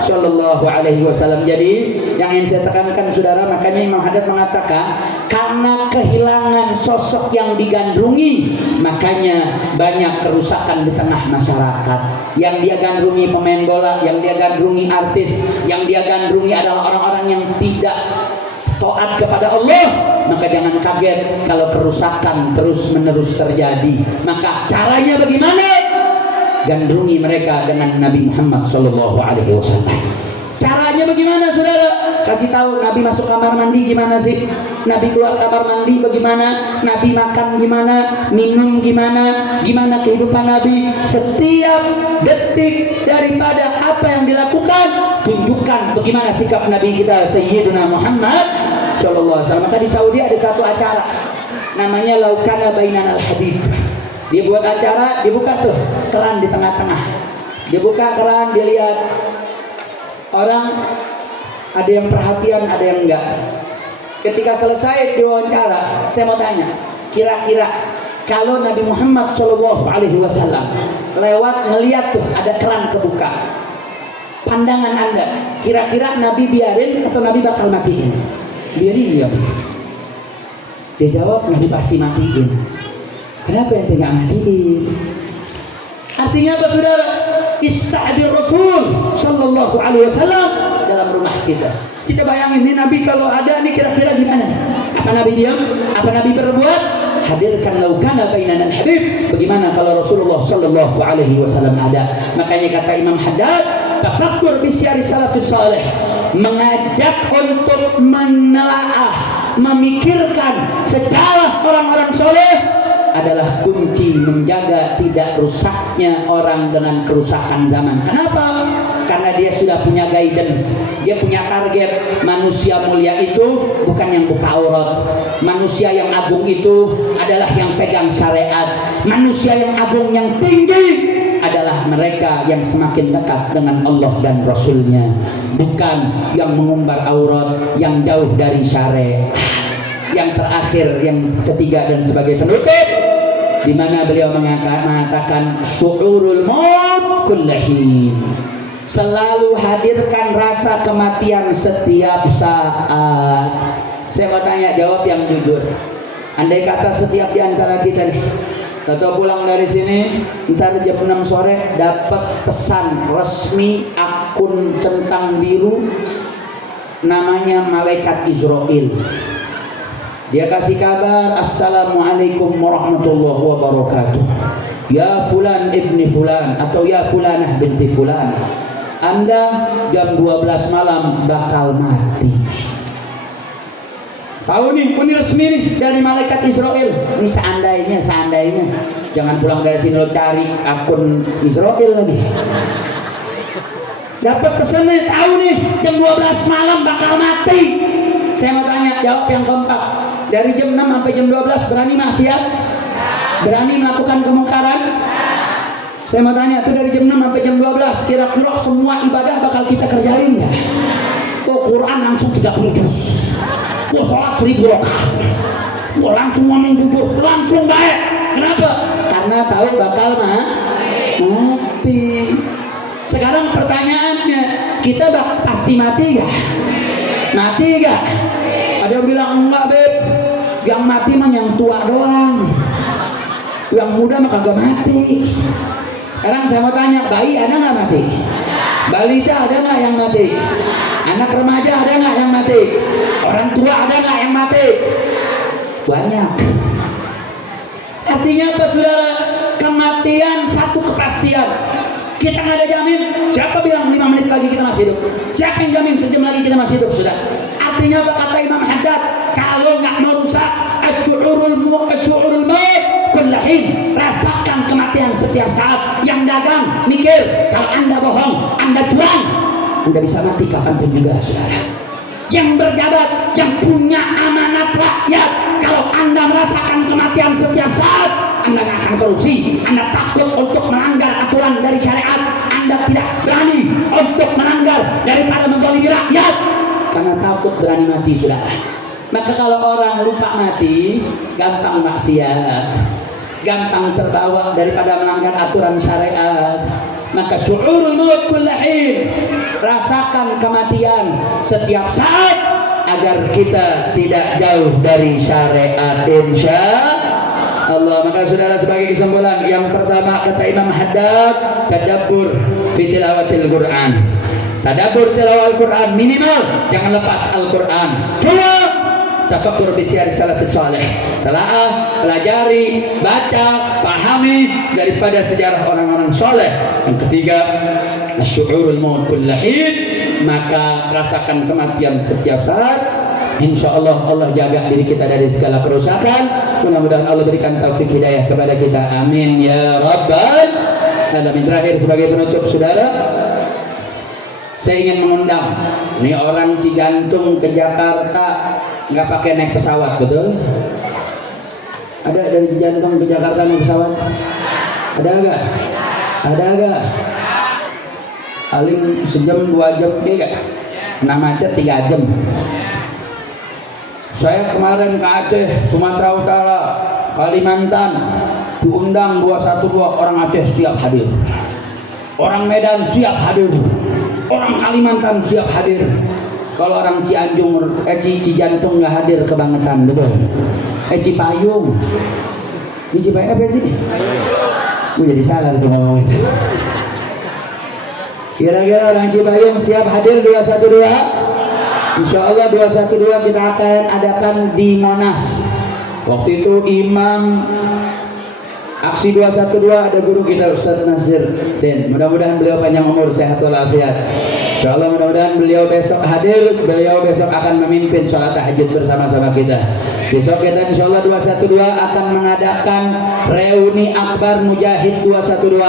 Sallallahu Alaihi Wasallam. Jadi yang ingin saya tekankan saudara, makanya Imam Haddad mengatakan karena kehilangan sosok yang digandrungi, makanya banyak kerusakan di tengah masyarakat. Yang dia gandrungi pemain bola, yang dia gandrungi artis, yang dia gandrungi adalah orang-orang yang tidak taat kepada Allah. Maka jangan kaget kalau kerusakan terus menerus terjadi. Maka caranya bagaimana? Gandrungi mereka dengan Nabi Muhammad Sallallahu Alaihi Wasallam. Caranya bagaimana saudara? Kasih tahu Nabi masuk kamar mandi gimana sih? Nabi keluar kamar mandi bagaimana? Nabi makan gimana? Minum gimana? Gimana kehidupan Nabi? Setiap detik daripada apa yang dilakukan, tunjukkan bagaimana sikap Nabi kita Sayyidina Muhammad Sallallahu Alaihi Wasallam. Maka di Saudi ada satu acara namanya Laukana Bainan Al-Habib. Dia buat acara, dibuka tuh keran di tengah-tengah. Dia buka keran, dia lihat orang, ada yang perhatian, ada yang enggak. Ketika selesai diwawancara, saya mau tanya, kira-kira kalau Nabi Muhammad Shallallahu Alaihi Wasallam lewat ngeliat tuh ada keran kebuka, pandangan Anda, kira-kira Nabi biarin atau Nabi bakal matiin? Biarin dia. Dia jawab, Nabi pasti matiin. Kenapa yang tidak matiin? Artinya apa saudara? Istahdir Rasul Sallallahu Alaihi Wasallam dalam rumah kita. Kita bayangin nih Nabi kalau ada nih kira-kira gimana? Apa Nabi diam? Apa Nabi berbuat? Hadirkan laukana bainan al-habib. Bagaimana kalau Rasulullah Sallallahu Alaihi Wasallam ada? Makanya kata Imam Haddad, tafakkur bisyari salafis salih, mengajak untuk menelaah, memikirkan sejarah orang-orang soleh adalah kunci menjaga tidak rusaknya orang dengan kerusakan zaman. Kenapa? Karena dia sudah punya guidance, dia punya target. Manusia mulia itu bukan yang buka aurat. Manusia yang agung itu adalah yang pegang syariat. Manusia yang agung yang tinggi adalah mereka yang semakin dekat dengan Allah dan Rasulnya, bukan yang mengumbar aurat, yang jauh dari syariat. Yang terakhir, yang ketiga dan sebagai penutup, di mana beliau mengatakan syu'urul maut kullahin, selalu hadirkan rasa kematian setiap saat. Saya mau tanya, jawab yang jujur. Andai kata setiap di antara kita nih atau pulang dari sini ntar jam 6 sore dapat pesan resmi akun centang biru namanya malaikat Israel. Dia kasih kabar, Assalamualaikum warahmatullahi wabarakatuh. Ya fulan ibni fulan atau ya fulanah binti fulan, Anda jam 12 malam bakal mati. Tahu nih, ini resmi nih dari malaikat Israel. Ini seandainya, jangan pulang dari sini lo cari akun Israel lagi. Dapat pesannya, tahu nih jam 12 malam bakal mati. Saya mau tanya, jawab yang kompak. Dari jam 6 sampai jam 12 berani maksiat? Berani melakukan kemungkaran? Saya mau tanya, itu dari jam 6 sampai jam 12 kira-kira semua ibadah bakal kita kerjain nggak? Oh, Quran langsung 30 juz. Oh, sholat 1000 rakaat. Oh, langsung ngomong jujur, langsung baik. Kenapa? Karena tahu bakal mati. Sekarang pertanyaannya, kita pasti mati gak? Mati gak? Ada yang bilang enggak beb, yang mati mah yang tua doang. Yang muda mah kagak mati. Sekarang saya mau tanya, bayi ada nggak mati? Balita ada nggak yang mati? Anak remaja ada nggak yang mati? Orang tua ada nggak yang mati? Banyak. Artinya apa saudara? Kematian satu kepastian. Kita nggak ada jamin. Siapa bilang 5 menit lagi kita masih hidup? Siapa yang jamin sejam lagi kita masih hidup, saudara? Artinya apa kata Imam Haddad? Kalau nggak merusak asy'urul maut kullahin, rasakan kematian setiap saat. Yang dagang mikir, kalau anda bohong, anda curang, anda bisa mati kapanpun juga, saudara. Yang berjabat, yang punya amanat rakyat, kalau anda merasakan kematian setiap saat, anda gak akan korupsi, anda takut untuk melanggar aturan dari syariat, anda tidak berani untuk melanggar daripada menzalimi rakyat karena takut berani mati, saudara. Maka kalau orang lupa mati, gampang maksiat, gampang terbawa daripada melanggar aturan syariat. Maka syu'urul maut kullahin, rasakan kematian setiap saat agar kita tidak jauh dari syariat, insya Allah. Maka saudara, sebagai kesimpulan, yang pertama kata Imam Haddad, tadabbur fi tilawatil Quran. Tadabbur tilawah Al-Quran, minimal jangan lepas Al-Quran. Dua, tafakkur bisyar salafus salih, telaah, pelajari, baca, pahami daripada sejarah orang-orang soleh. Yang ketiga, asy'urul maut kullahin, maka rasakan kematian setiap saat. Insya Allah Allah jaga diri kita dari segala kerusakan. Mudah-mudahan Allah berikan taufik hidayah kepada kita, amin ya rabbal alamin. Terakhir sebagai penutup, saudara, saya ingin mengundang ini orang Cijantung ke Jakarta nggak pakai naik pesawat, betul? Ada dari Cijantung ke Jakarta naik pesawat? Ada nggak? Ada nggak? Paling sejam 2 jam ya, nah macet 3 jam. Saya kemarin ke Aceh, Sumatera Utara, Kalimantan, diundang 212 orang Aceh siap hadir, orang Medan siap hadir, orang Kalimantan siap hadir. Kalau orang Cianjung, Cijantung nggak hadir, kebangetan, betul? Cipayung, di Cipayung apa sih? Gue jadi salah tuh ngomong itu. Kira-kira orang Cipayung siap hadir 212? Insya Allah 212 kita akan adakan di Monas. Waktu itu imam aksi 212 ada guru kita Ustaz Nasir Sin. Mudah-mudahan beliau panjang umur, sehat walafiat. Insya Allah mudah-mudahan beliau besok hadir. Beliau besok akan memimpin sholat tahajud bersama-sama kita. Besok kita insya Allah 212 akan mengadakan reuni akbar Mujahid 212.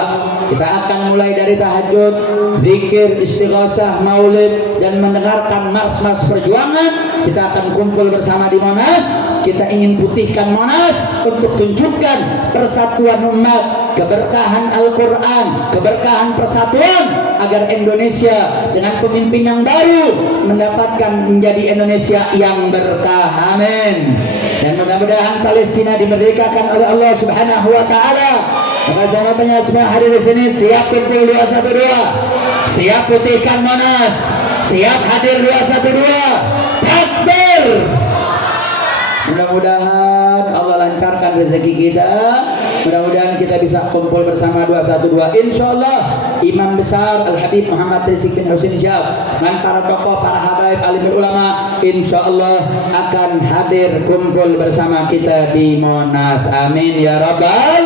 Kita akan mulai dari tahajud, zikir, istighosah, maulid, dan mendengarkan mars-mars perjuangan. Kita akan kumpul bersama di Monas. Kita ingin putihkan Monas untuk tunjukkan persatuan umat, keberkahan Al-Quran, keberkahan persatuan, agar Indonesia dengan pemimpin yang baru mendapatkan menjadi Indonesia yang berkah, amin. Dan mudah-mudahan Palestina dimerdekakan oleh Allah Subhanahu wa Ta'ala. Maka saya tanya semua hadir di sini, siap kumpul 212, siap putihkan Monas, siap hadir 212, takbir. Mudah-mudahan Allah lancarkan rezeki kita. Mudah-mudahan kita bisa kumpul bersama 212. Insya Allah Imam besar Al-Habib Muhammad Rizik bin Husain Syihab dan para tokoh, para habaib, alim ulama, insya Allah akan hadir kumpul bersama kita di Monas, amin ya rabbal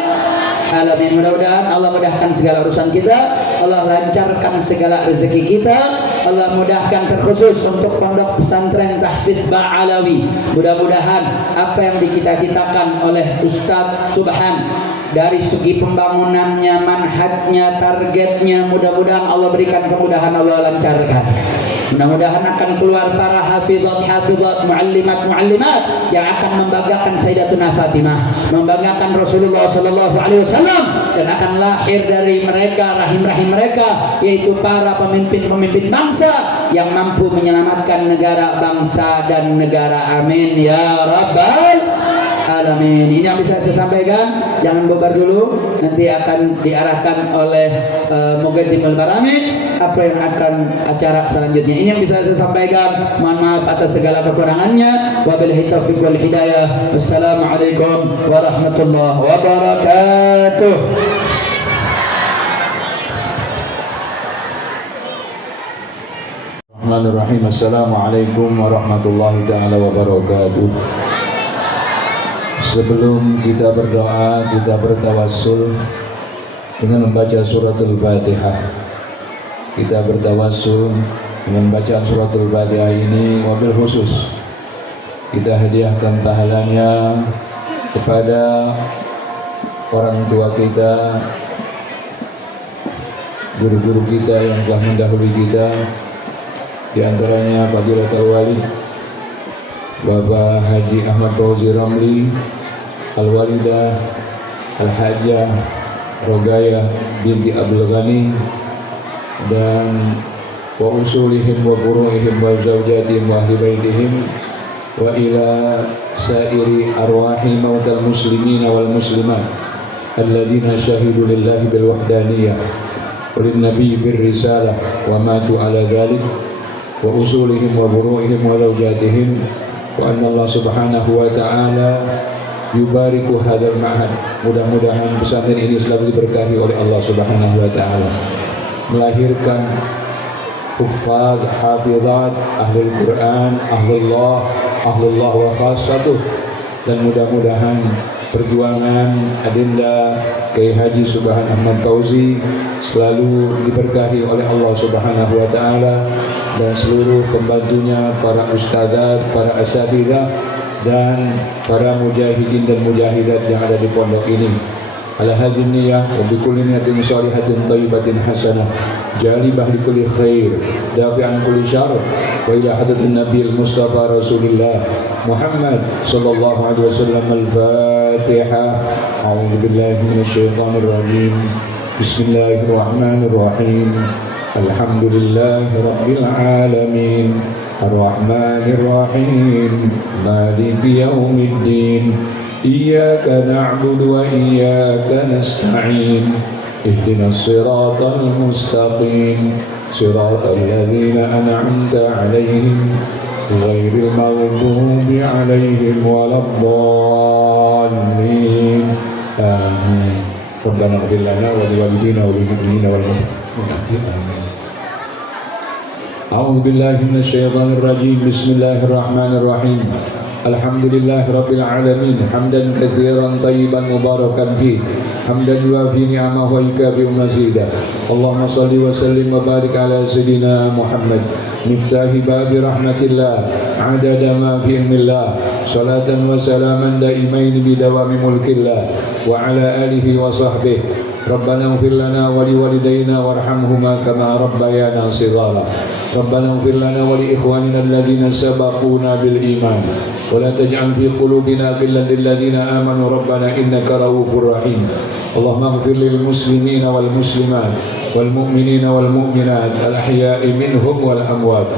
alamin. Mudah-mudahan Allah mudahkan segala urusan kita, Allah lancarkan segala rezeki kita, Allah mudahkan terkhusus untuk pondok pesantren Tahfidz Ba'alawi. Mudah-mudahan apa yang dicita-citakan oleh Ustadz Subhan dari segi pembangunannya, manhajnya, targetnya, mudah-mudahan Allah berikan kemudahan, Allah lancarkan. Mudah-mudahan akan keluar para hafizat, muallimat yang akan membanggakan Sayyidatuna Fatimah, membanggakan Rasulullah sallallahu alaihi wasallam, dan akan lahir dari mereka rahim-rahim mereka, yaitu para pemimpin-pemimpin bangsa yang mampu menyelamatkan negara, bangsa dan negara, amin ya rabbal alamin. Ini yang bisa saya sampaikan. Jangan bubar dulu. Nanti akan diarahkan oleh Muqaddimul Baramij apa yang akan acara selanjutnya. Ini yang bisa saya sampaikan. Mohon maaf atas segala kekurangannya. Wabillahi taufiq wal hidayah. Wassalamualaikum warahmatullahi wabarakatuh. Bismillahirrahmanirrahim. Assalamualaikum warahmatullahi ta'ala wabarakatuh. Sebelum kita berdoa, kita bertawassul dengan membaca suratul Fatihah. Kita bertawassul dengan bacaan suratul Fatihah ini, wabil khusus kita hadiahkan pahalanya kepada orang tua kita, guru-guru kita yang telah mendahului kita. Di antaranya Fadilatul Wali Bapak Haji Ahmad Fauzi Ramli, Al-Walidah Al-Hajjah Rogaya binti Abdul Ghani, dan wa usulihim wa furu'ihim wa zawjatihim wa ahli baitihim, wa ila sairi arwahi mautal muslimina wal muslimat alladhina syahidu lillahi bil wahdaniyah wa lin nabiy bir risalah wa matu ala dhalik, wa usulihim wa buru'ihim wa zawjatihim, wa anna Allah subhanahu wa ta'ala yubariku hadal ma'had. Mudah-mudahan pesantren ini selalu diberkahi oleh Allah subhanahu wa ta'ala, melahirkan huffaz, hafizat, ahlul Quran, ahlullah wa khassatuh. Dan mudah-mudahan perjuangan Adinda Kiai Haji Subhan Ahmad Fauzi selalu diberkahi oleh Allah subhanahu wa ta'ala, dan seluruh pembantunya, para ustadzat, para asatidzah, dan para mujahidin dan mujahidat yang ada di pondok ini. Ala hadhihi niyyah wa bi kulli niyatin shalihatin thayyibatin hasanah jalibah li kulli khair dafi'an kulli syarr, wa ila hadratin nabiyil mustafa rasulillah Muhammad sallallahu alaihi wasallam. Al-Fatihah. A'udzu billahi minasyaitonir rajim. Bismillahirrahmanirrahim. Alhamdulillahi rabbil alamin. Ar-Rahmanir Rahim. Maliki yaumiddin. Iyyaka na'budu wa iyyaka nasta'in. Ihdinas siratal mustaqim. Siratal ladzina an'amta 'alaihim ghairil maghdubi 'alaihim waladdallin. Amin. Rabbana ighfir lana wa liwalidina wa lil mu'minina wal mu'minat. Amin. A'udzu billahi minasyaitonir rajim. Bismillahirrahmanirrahim. Alhamdulillahi rabbil alamin. Hamdan katsiran thayyiban mubarakan fi. Hamdan yuafi ni'amahu wa yukafi mazidah. Allahumma shalli wa sallim wa barik ala sayyidina Muhammad miftahi babi rahmatillah adada ma fi ilmillah, salatan wa salaman daimain bidawami mulkillah, wa ala alihi wa sahbihi. Rabbana ighfir lana wa liwalidayna warhamhuma kama rabbayana shighara. Rabbana ighfir lana wa li ikhwanina alladhina sabaquna bil iman, wa la taj'al fi qulubina ghillan lil ladzina amanu rabbana innaka ra'ufur rahim. Allahumma ighfir lil muslimina wal muslimat wal mu'minina wal mu'minat al ahya'i minhum wal amwat.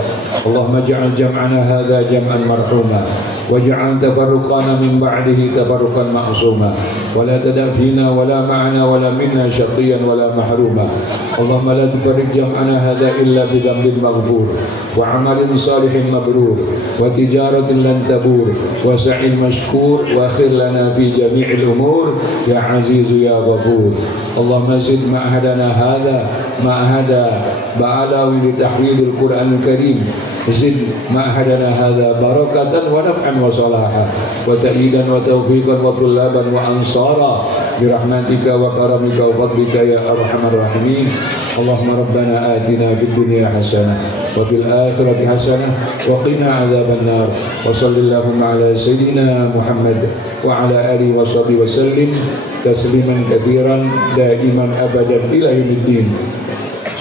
Allahumma ij'al jam'ana hadha jam'an marhuma waj'al tafarruqana min ba'dihi tafarruqan ma'suma, wa la tada' fina wa la ma'ana wa la minna syaqiyan wa la mahruma. Allahumma la tufarriq jam'ana hadha illa bi dhanbin maghfur wa 'amalin salihin mabrur wa tijaratin lan tabur wa sa'in mashkur wa khir lana fi jami'il umur ya azizu ya ghafur. Allahumma zid ma'hadana hadha ma'hada ba'alawi li tahwidil Qur'anil Karim. Zid ma'hadana hadha barakatan wa naf'an wa salaha wa ta'idan wa taufiqan wa tullaban wa ansara birahmatika wa karamika wa fadlika ya arhamar rahimin. Allahumma rabbana atina fid dunya hasanah wa fil akhirati hasanah wa qina adzaban nar. Wa sallallahu ala sayyidina Muhammad wa ala alihi wa sahbihi wa sallim tasliman katsiran daiman abadan ila yaumiddin.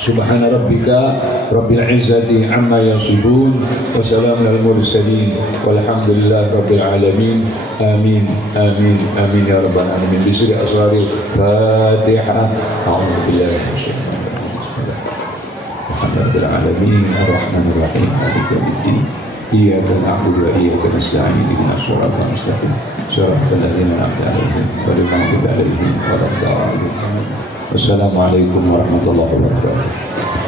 Subhana rabbika rabbil izzati amma yasifun wa salamun alal mursalin walhamdulillahi rabbil alamin. Amin amin amin ya rabbal alamin. Bisri asraril Fatihah. A'udzu billahi minasyaitonir rajim. Bismillahirrahmanirrahim. Ar-Rahmanir Rahim. Maliki yaumiddin. iyyaka na'budu wa iyyaka nasta'in ihdinas siratal mustaqim siratal ladzina an'amta 'alaihim ghairil maghdubi 'alaihim waladdallin. Wassalamualaikum warahmatullahi wabarakatuh.